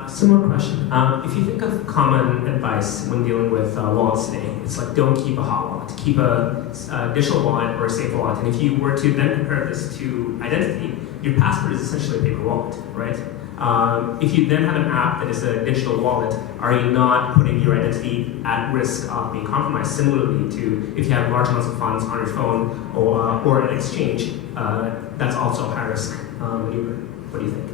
Similar question. If you think of common advice when dealing with wallets today, it's like don't keep a hot wallet. Keep a digital wallet or a safe wallet. And if you were to then compare this to identity, your passport is essentially a paper wallet, right? If you then have an app that is a digital wallet, are you not putting your identity at risk of being compromised? Similarly to if you have large amounts of funds on your phone or an exchange, that's also a high risk maneuver. What do you think?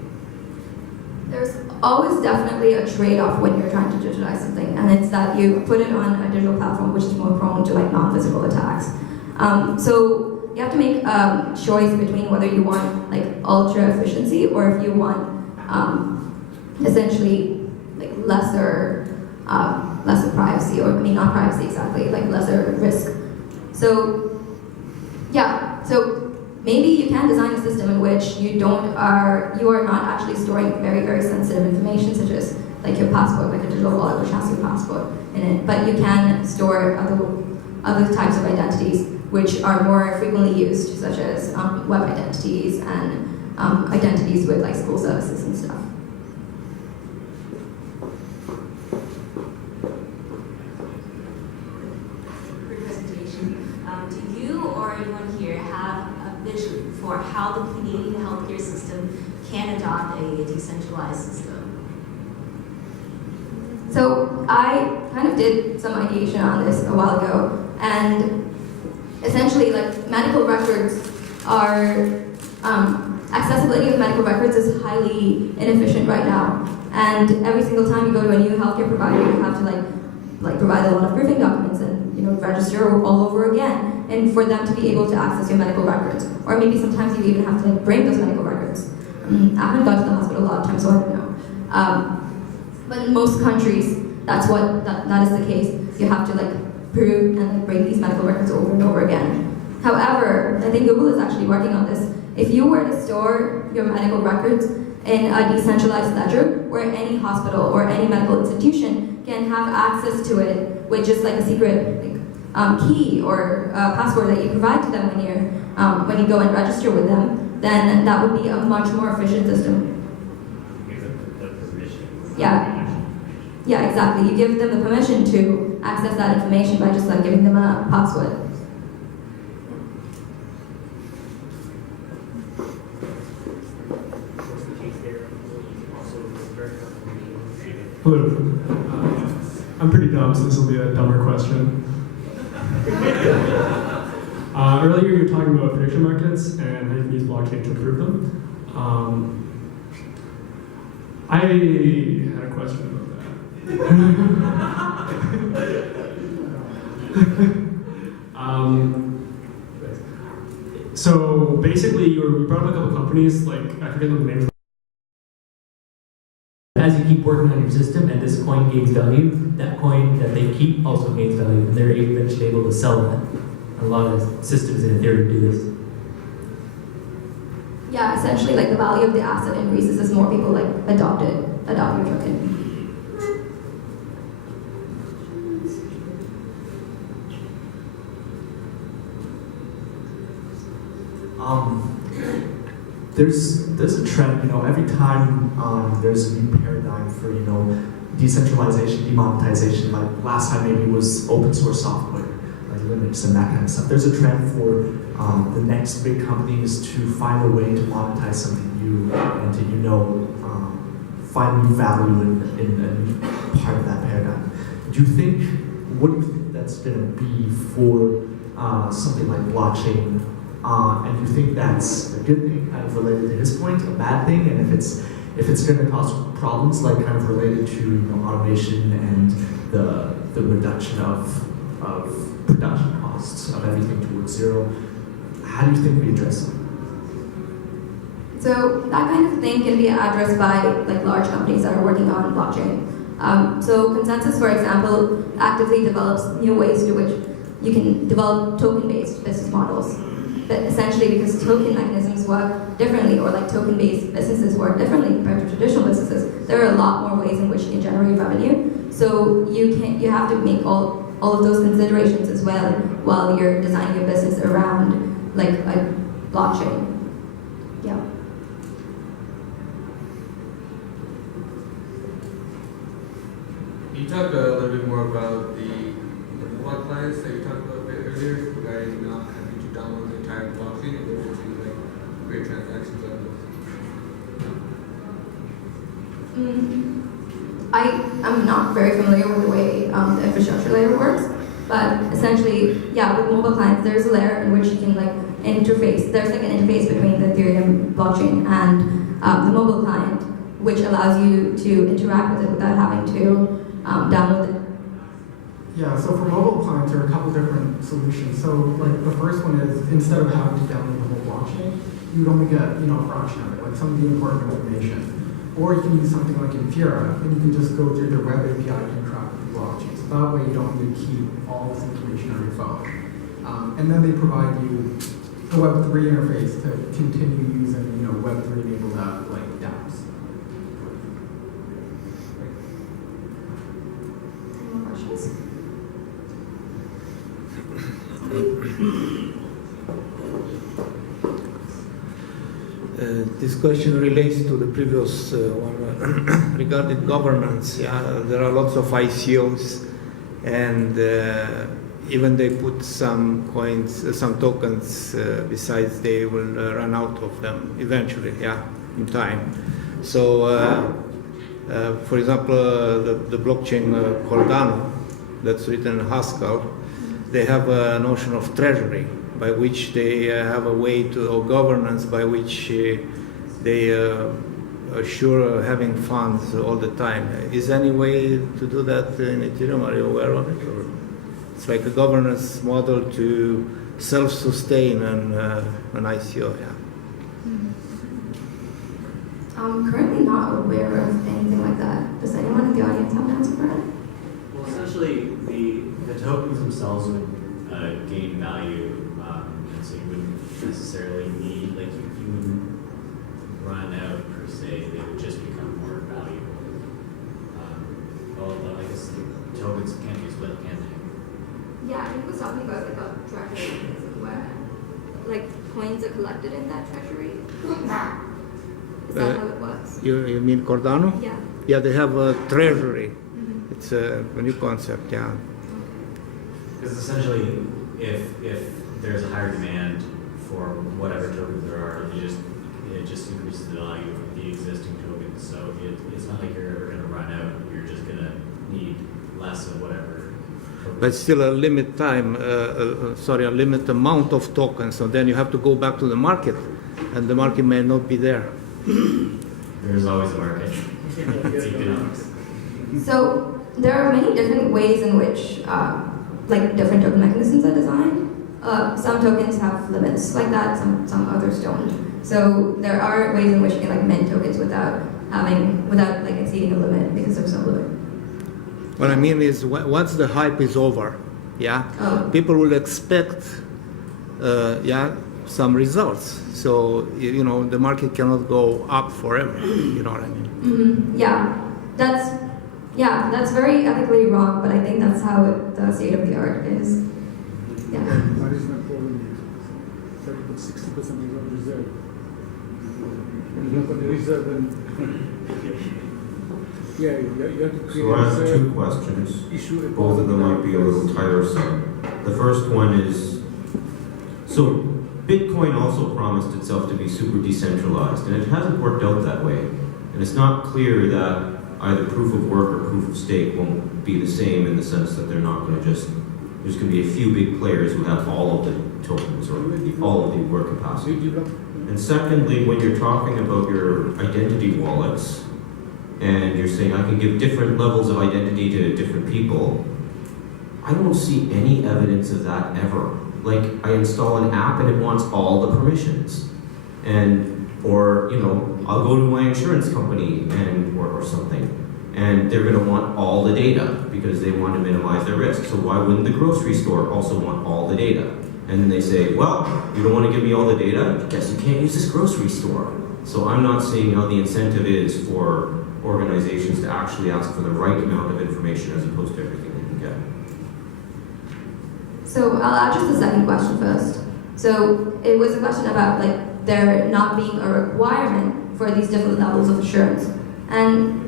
There's always definitely a trade-off when you're trying to digitize something, and it's that you put it on a digital platform which is more prone to like non-physical attacks. So you have to make a choice between whether you want like ultra efficiency or if you want essentially like lesser privacy, or I mean not privacy exactly, like lesser risk. So yeah, so maybe you can design a system in which you are not actually storing very, very sensitive information, such as like your passport, like a digital wallet which has your passport in it, but you can store other types of identities which are more frequently used, such as web identities and identities with like school services and stuff. Great presentation. Do you or anyone here have a vision for how the Canadian healthcare system can adopt a decentralized system? So I kind of did some ideation on this a while ago, and essentially like medical records are, accessibility of medical records is highly inefficient right now. And every single time you go to a new healthcare provider, you have to like provide a lot of proofing documents and register all over again, and for them to be able to access your medical records. Or maybe sometimes you even have to like bring those medical records. I haven't gone to the hospital a lot of times, so I don't know. But in most countries, that is the case. You have to like prove and like bring these medical records over and over again. However, I think Google is actually working on this. If you were to store your medical records in a decentralized ledger, where any hospital or any medical institution can have access to it with just like a secret key or password that you provide to them when you go and register with them, then that would be a much more efficient system. Yeah, exactly. You give them the permission to access that information by just like giving them a password. Hello. I'm pretty dumb, so this will be a dumber question. Earlier you were talking about prediction markets and how you can use blockchain to improve them. I had a question about that. So basically, you brought up a couple companies, like I forget what the names. As you keep working on your system and this coin gains value, that coin that they keep also gains value, and they're eventually able to sell that. A lot of systems in Ethereum do this. Yeah, essentially like the value of the asset increases as more people like adopt your token. There's a trend, every time there's a new paradigm for, decentralization, demonetization, like last time maybe was open source software, like Linux and that kind of stuff. There's a trend for the next big companies to find a way to monetize something new and to, find new value in a new part of that paradigm. What do you think that's going to be for something like blockchain? And do you think that's a good thing, kind of related to his point, a bad thing? And if it's going to cause problems, like kind of related to automation and the reduction of production costs of everything towards zero, how do you think we address it? So that kind of thing can be addressed by like large companies that are working on blockchain. So Consensus, for example, actively develops new ways to which you can develop token-based business models. But essentially, because token mechanisms work differently, or like token-based businesses work differently compared to traditional businesses, there are a lot more ways in which you can generate revenue. So you have to make all of those considerations as well while you're designing your business around like a blockchain. Yeah. Can you talk a little bit more about the mobile clients that you talked about a bit earlier regarding not having to download the entire blockchain in order to like create transactions out of I'm not very familiar with the way the infrastructure layer works, but essentially, yeah, with mobile clients, there's a layer in which you can like interface. There's like an interface between the Ethereum blockchain and the mobile client, which allows you to interact with it without having to download it. Yeah, so for mobile clients, there are a couple different solutions. So like the first one is instead of having to download the whole blockchain, you would only get a fraction of it, like some of the important information. Or you can use something like Infura, and you can just go through their web API to interact with the blockchain. So that way you don't need to keep all this information on your phone. And then they provide you the Web3 interface to continue using Web3 enabled like dApps. Any more questions? This question relates to the previous one regarding governance. Yeah, there are lots of ICOs, and even they put some coins, some tokens. Besides, they will run out of them eventually. Yeah, in time. So, for example, the blockchain Cardano, that's written in Haskell, they have a notion of treasury, by which they have a way to, or governance by which they assure having funds all the time. Is there any way to do that in Ethereum? Are you aware of it? Or it's like a governance model to self-sustain an ICO, yeah. I'm currently not aware of anything like that. Does anyone in the audience have an answer for it? Well, essentially, the tokens themselves would gain value. So you wouldn't necessarily need, like you wouldn't run out per se, they would just become more valuable. Although I guess the tokens can't be split, can they? Yeah, I think it was talking about like a treasury, where like coins are collected in that treasury. Is that how it works? You mean Cardano? Yeah. Yeah, they have a treasury. It's a new concept, yeah. Because essentially, if there's a higher demand for whatever tokens there are, it just increases the value of the existing tokens. So it's not like you're ever going to run out. You're just going to need less of whatever. But still a limit time, a limit amount of tokens. So then you have to go back to the market, and the market may not be there. There's always a market. It's economics. So there are many different ways in which like different token mechanisms are designed. Some tokens have limits like that, some others don't. So there are ways in which you can like mint tokens without like exceeding a limit because there's no limit. What I mean is, once the hype is over, yeah, people will expect, some results. So the market cannot go up forever. You know what I mean? Mm-hmm. That's very ethically wrong, but I think that's how the state of the art is. Yeah. That is my problem. Try to put 60% is on reserve. And you put the reserve and you have to create So I have two questions. Both of them might be a little tiresome. The first one is, so Bitcoin also promised itself to be super decentralized, and it hasn't worked out that way. And it's not clear that either proof of work or proof of stake won't be the same in the sense that they're not going to just, there's going to be a few big players who have all of the tokens or all of the work capacity. And secondly, when you're talking about your identity wallets, and you're saying I can give different levels of identity to different people, I don't see any evidence of that ever. Like, I install an app and it wants all the permissions. Or I'll go to my insurance company or something, and they're going to want all the data because they want to minimize their risk. So why wouldn't the grocery store also want all the data? And then they say, well, you don't want to give me all the data? I guess you can't use this grocery store. So I'm not seeing how the incentive is for organizations to actually ask for the right amount of information as opposed to everything they can get. So I'll address the second question first. So it was a question about like there not being a requirement for these different levels of assurance. And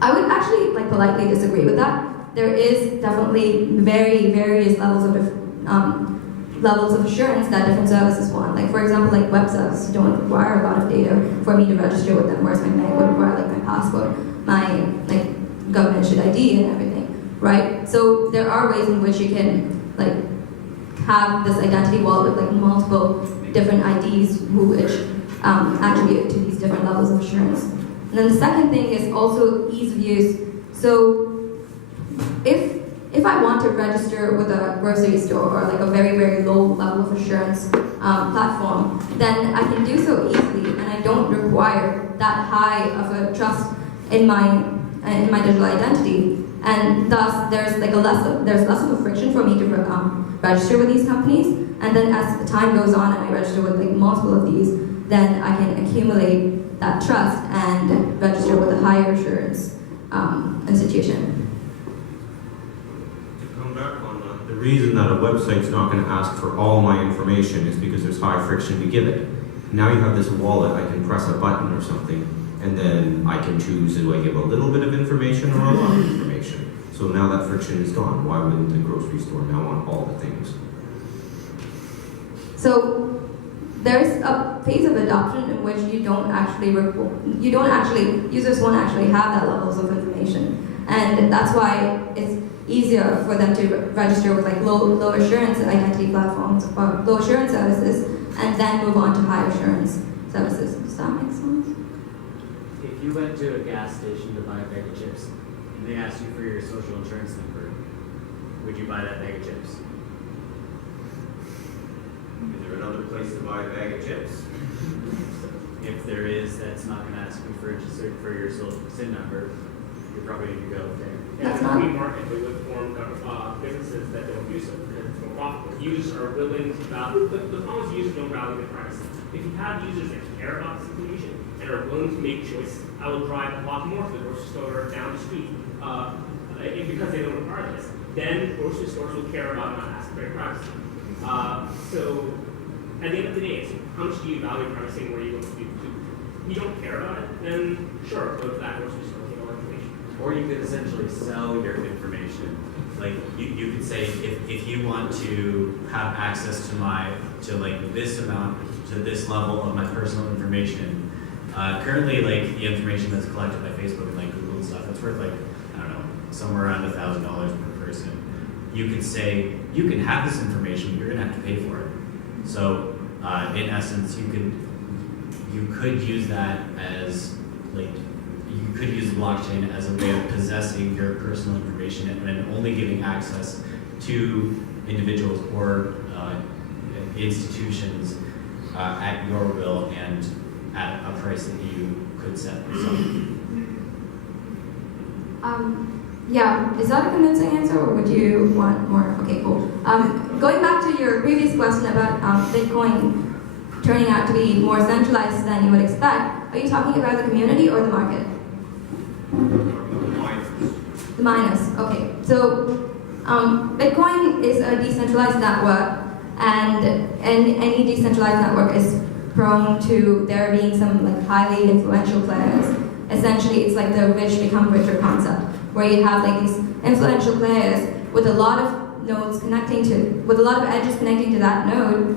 I would actually like politely disagree with that. There is definitely various levels of levels of assurance that different services want. Like for example, like web services don't require a lot of data for me to register with them, whereas my bank would require like my passport, my like government issued ID and everything, right? So there are ways in which you can like have this identity wallet with like multiple different IDs which attribute to these different levels of assurance. And then the second thing is also ease of use. So if I want to register with a grocery store or like a very, very low level of assurance platform, then I can do so easily, and I don't require that high of a trust in my digital identity. And thus, there's less of a friction for me to register with these companies. And then as the time goes on and I register with like multiple of these, then I can accumulate that trust and register with a higher assurance institution. The reason that a website's not going to ask for all my information is because there's high friction to give it. Now you have this wallet, I can press a button or something, and then I can choose, do I give a little bit of information or a lot of information? So now that friction is gone. Why wouldn't the grocery store now want all the things? So there's a phase of adoption in which users won't actually have that levels of information. And that's why it's easier for them to register with like low assurance identity platforms or low assurance services and then move on to high assurance services. Does that make sense? If you went to a gas station to buy a bag of chips and they asked you for your social insurance number, would you buy that bag of chips? Is there another place to buy a bag of chips? If there is, that's not going to ask you for your social SIN number. You're probably going to go there. Yeah, it's a free market. They would form businesses that don't do so because it's more profitable. Users are willing to value. The problem is users don't value their privacy. If you have users that care about this information and are willing to make choices, I will drive a lot more to the grocery store down the street because they don't require this. Then grocery stores will care about not asking for their privacy. So at the end of the day, it's how much do you value privacy and where are you going to do? You don't care about it, then sure, go to that grocery store. Or you could essentially sell your information. Like you could say if you want to have access to like this amount to this level of my personal information. Currently, like the information that's collected by Facebook and like Google and stuff, that's worth like I don't know somewhere around $1,000 per person. You could say you can have this information, but you're gonna have to pay for it. So in essence, you could use that as like. You could use the blockchain as a way of possessing your personal information and only giving access to individuals or institutions at your will and at a price that you could set yourself. Yeah, is that a convincing answer or would you want more? Okay, cool. Going back to your previous question about Bitcoin turning out to be more centralized than you would expect, are you talking about the community or the market? The miners, okay. So Bitcoin is a decentralized network, and any decentralized network is prone to there being some like highly influential players. Essentially, it's like the rich become richer concept, where you have like these influential players with a lot of nodes with a lot of edges connecting to that node,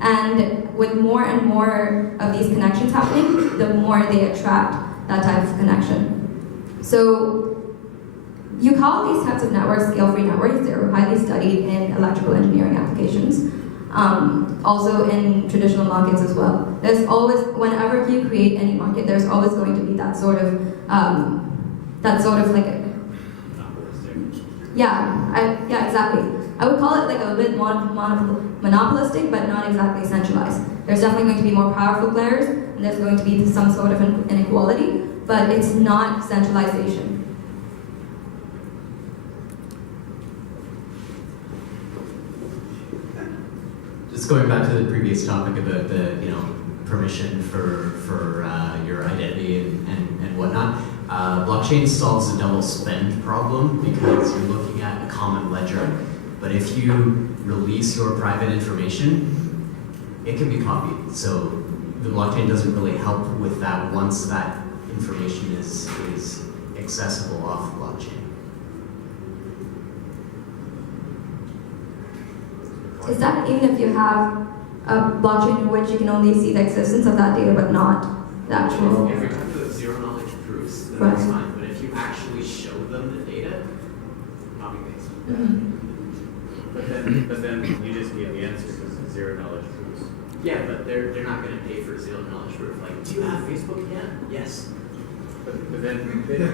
and with more and more of these connections happening, the more they attract that type of connection. So you call these types of networks scale-free networks. They're highly studied in electrical engineering applications, also in traditional markets as well. There's always, whenever you create any market, there's always going to be that sort of like, yeah, exactly. I would call it like a bit monopolistic, but not exactly centralized. There's definitely going to be more powerful players, and there's going to be some sort of inequality, but it's not centralization. Just going back to the previous topic about the permission for your identity and whatnot, blockchain solves the double spend problem because you're looking at a common ledger. But if you release your private information, it can be copied. So the blockchain doesn't really help with that once that information is accessible off blockchain. Is that even if you have a blockchain in which you can only see the existence of that data but not the actual? If you're talking about zero knowledge proofs, then Right. that's fine. But if you actually show them the data, copy paste. But then you just gave the answer because it's zero knowledge proofs. Yeah, but they're not going to pay for zero knowledge proof. Like, do you have Facebook yet? Yes. But then they don't,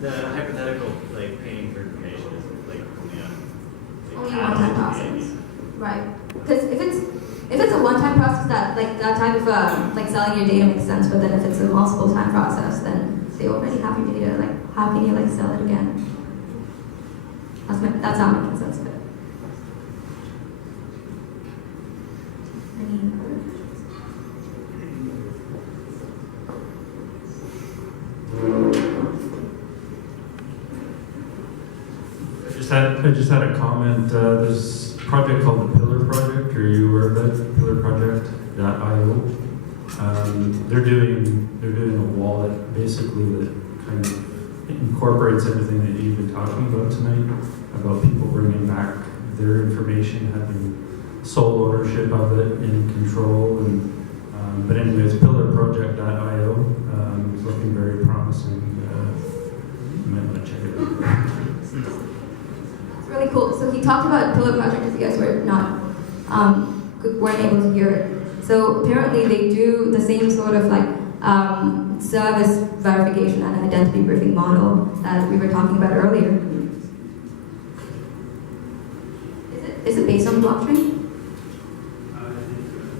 the hypothetical like paying for information is like only a Only a one-time process, right? Because if it's a one-time process, that type of like selling your data makes sense. But then if it's a multiple-time process, then they already have your data. Like, how can you like sell it again? That's not making sense of it. Any other questions? I just had a comment. There's a project called the Pillar Project. Are you aware of that? Pillar Project.io. They're doing a wallet basically that kind of incorporates everything that you've been talking about tonight about people bringing back their information, having sole ownership of it and control. And but anyways, PillarProject.io is looking very promising. You might want to check it out. It's really cool. So he talked about Pillar Project if you guys were not weren't able to hear it. So apparently they do the same sort of like service verification and identity proofing model that we were talking about earlier. Is it based on blockchain?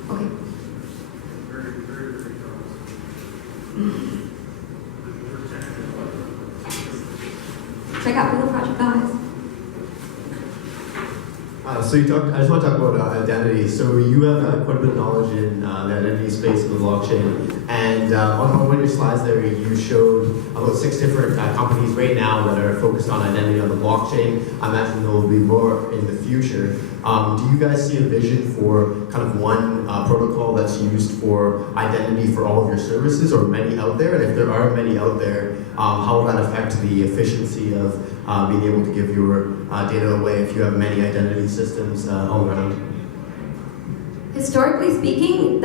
Okay. Check out Pillar Project, guys. So you talked. I just want to talk about identity. So you have quite a bit of knowledge in the identity space of the blockchain, and on one of your slides there, you showed about 6 different companies right now that are focused on identity on the blockchain. I imagine there will be more in the future. Do you guys see a vision for kind of one protocol that's used for identity for all of your services, or many out there? And if there are many out there, how will that affect the efficiency of being able to give your data away if you have many identity systems all around? Historically speaking,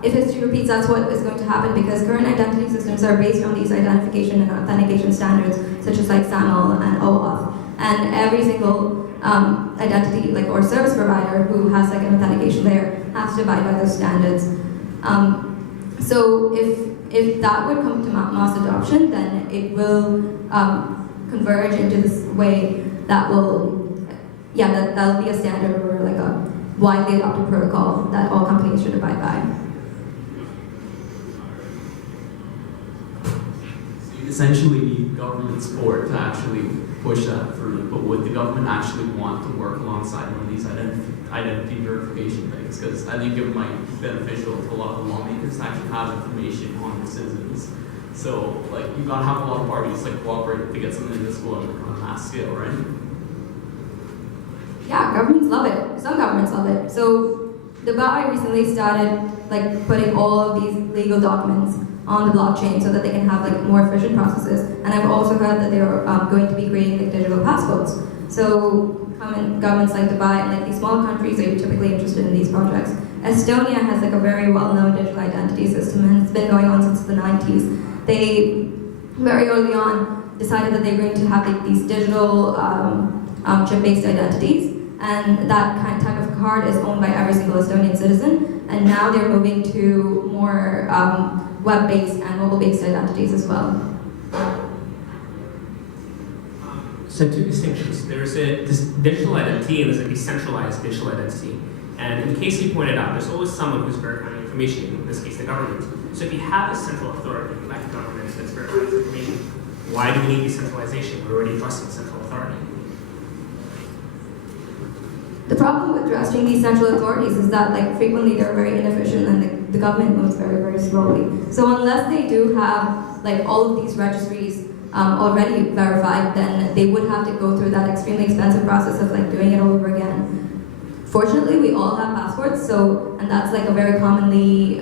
if history repeats, that's what is going to happen, because current identity systems are based on these identification and authentication standards, such as like SAML and OAuth. And every single identity or service provider who has like an authentication layer has to abide by those standards. So if that would come to mass adoption, then it will converge into this way that will, that'll be a standard or like a widely adopted protocol that all companies should abide by. So you essentially need government support to actually push that through, but would the government actually want to work alongside one of these identity verification things? Because I think it might be beneficial to a lot of the lawmakers to actually have information on their citizens. So, like, you gotta have a lot of parties like cooperate to get something in this on a mass scale, right? Yeah, governments love it. Some governments love it. So Dubai recently started like putting all of these legal documents on the blockchain so that they can have like more efficient processes. And I've also heard that they're going to be creating like digital passports. So governments like Dubai and like these small countries are typically interested in these projects. Estonia has like a very well-known digital identity system, and it's been going on since the 90s. They very early on decided that they're going to have like these digital chip-based identities, and that type of card is owned by every single Estonian citizen. And now they're moving to more web-based and mobile-based identities as well. So 2 distinctions. There's a digital identity and there's a decentralized digital identity. And in case you pointed out, there's always someone who's verifying information, in this case the government. So if you have a central authority, like the government that's verifying information, why do we need decentralization? We're already trusting central authority. The problem with trusting these central authorities is that like frequently they're very inefficient and the government moves very, very slowly. So unless they do have like all of these registries already verified, then they would have to go through that extremely expensive process of like doing it all over again. Fortunately, we all have passports, and that's like a very commonly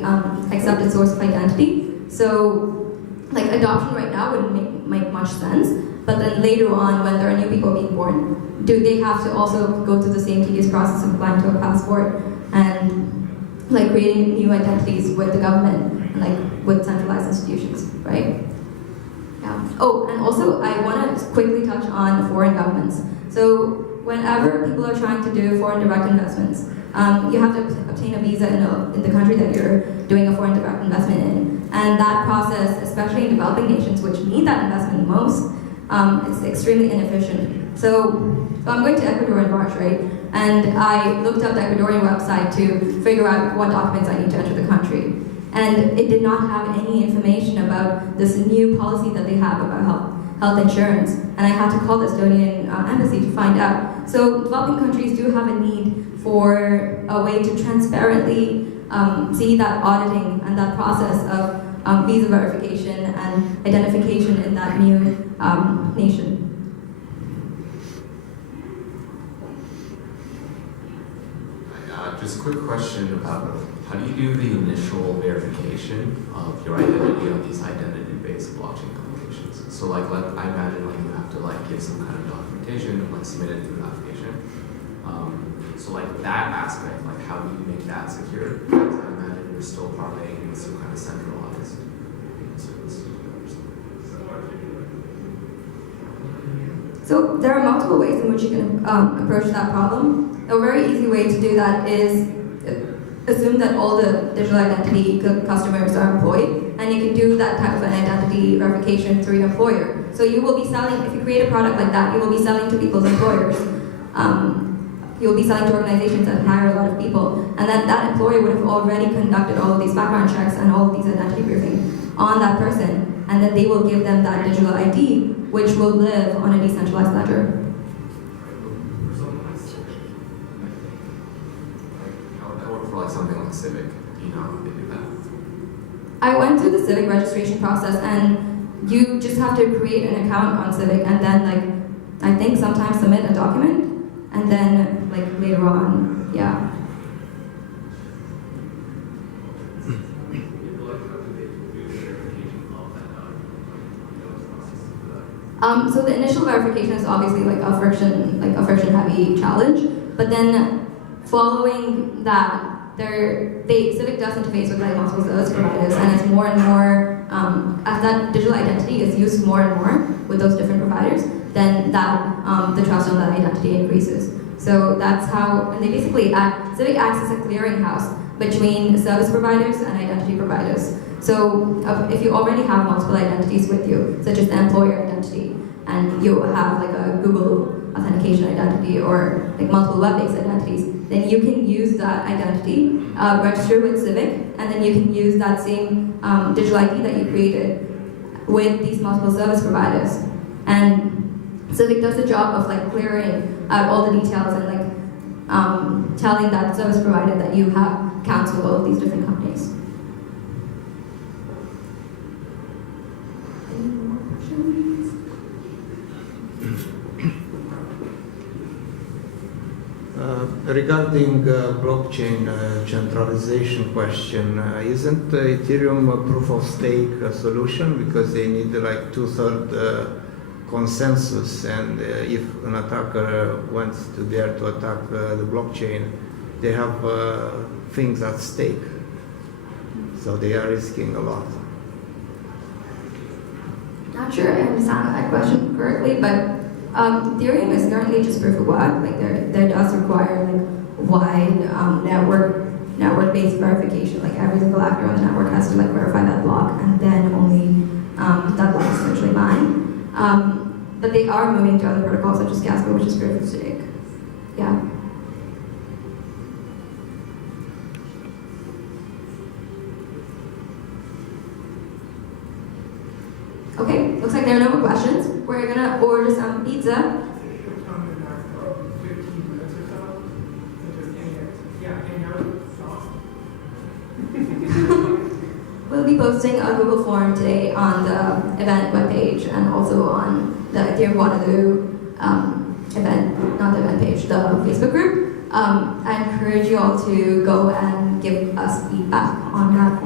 accepted source of identity. So like adoption right now wouldn't make much sense. but then later on, when there are new people being born, do they have to also go through the same tedious process of applying to a passport and like creating new identities with the government and like with centralized institutions, right? Yeah. Oh, and also I want to quickly touch on foreign governments. So whenever people are trying to do foreign direct investments, you have to obtain a visa in the country that you're doing a foreign direct investment in. And that process, especially in developing nations, which need that investment most, it's extremely inefficient. So I'm going to Ecuador in March, right? And I looked up the Ecuadorian website to figure out what documents I need to enter the country. And it did not have any information about this new policy that they have about health insurance. And I had to call the Estonian embassy to find out. So developing countries do have a need for a way to transparently see that auditing and that process of visa verification and identification in that new nation. Just a quick question about how do you do the initial verification of your identity on these identity-based blockchain applications? So like, I imagine like you have to like give some kind of documentation and like submit it through the application. So like that aspect, like how do you make that secure? Because I imagine you're still parlaying in some kind of centralized service. So there are multiple ways in which you can approach that problem. A very easy way to do that is assume that all the digital identity customers are employed, and you can do that type of an identity verification through your employer. So you will be selling, if you create a product like that, you will be selling to people's employers. You will be selling to organizations that hire a lot of people, and then that employer would have already conducted all of these background checks and all of these identity briefing on that person, and then they will give them that digital ID, which will live on a decentralized ledger. I work for like something like Civic. Do you know how they do that? I went through the Civic registration process, and you just have to create an account on Civic, and then like I think sometimes submit a document, and then like later on, yeah. So the initial verification is obviously like a friction-heavy challenge, but then following that, Civic does interface with like multiple service providers, and it's more and more as that digital identity is used more and more with those different providers, then that the trust on that identity increases. So that's how, and they basically Civic acts as a clearinghouse between service providers and identity providers. So if you already have multiple identities with you, such as the employer identity, and you have like a Google authentication identity or like multiple web-based identities, then you can use that identity, register with Civic, and then you can use that same digital ID that you created with these multiple service providers. And Civic does the job of like clearing out all the details and like telling that service provider that you have accounts with all of these different companies. Any more questions? Regarding blockchain centralization question, isn't Ethereum a proof of stake solution, because they need like 2/3 consensus, and if an attacker wants to dare to attack the blockchain, they have things at stake, so they are risking a lot. Not sure I understand that question correctly, but Ethereum is currently just proof of work. Like there does require like wide network-based verification. Like every single actor on the network has to like verify that block, and then only that block is essentially mine. But they are moving to other protocols such as Casper, which is proof of stake. Yeah. Okay, looks like there are no more questions. We're gonna order some pizza. We'll be posting a Google form today on the event webpage and also on the Ethereum Waterloo event, not the event page, the Facebook group. I encourage you all to go and give us feedback on that form.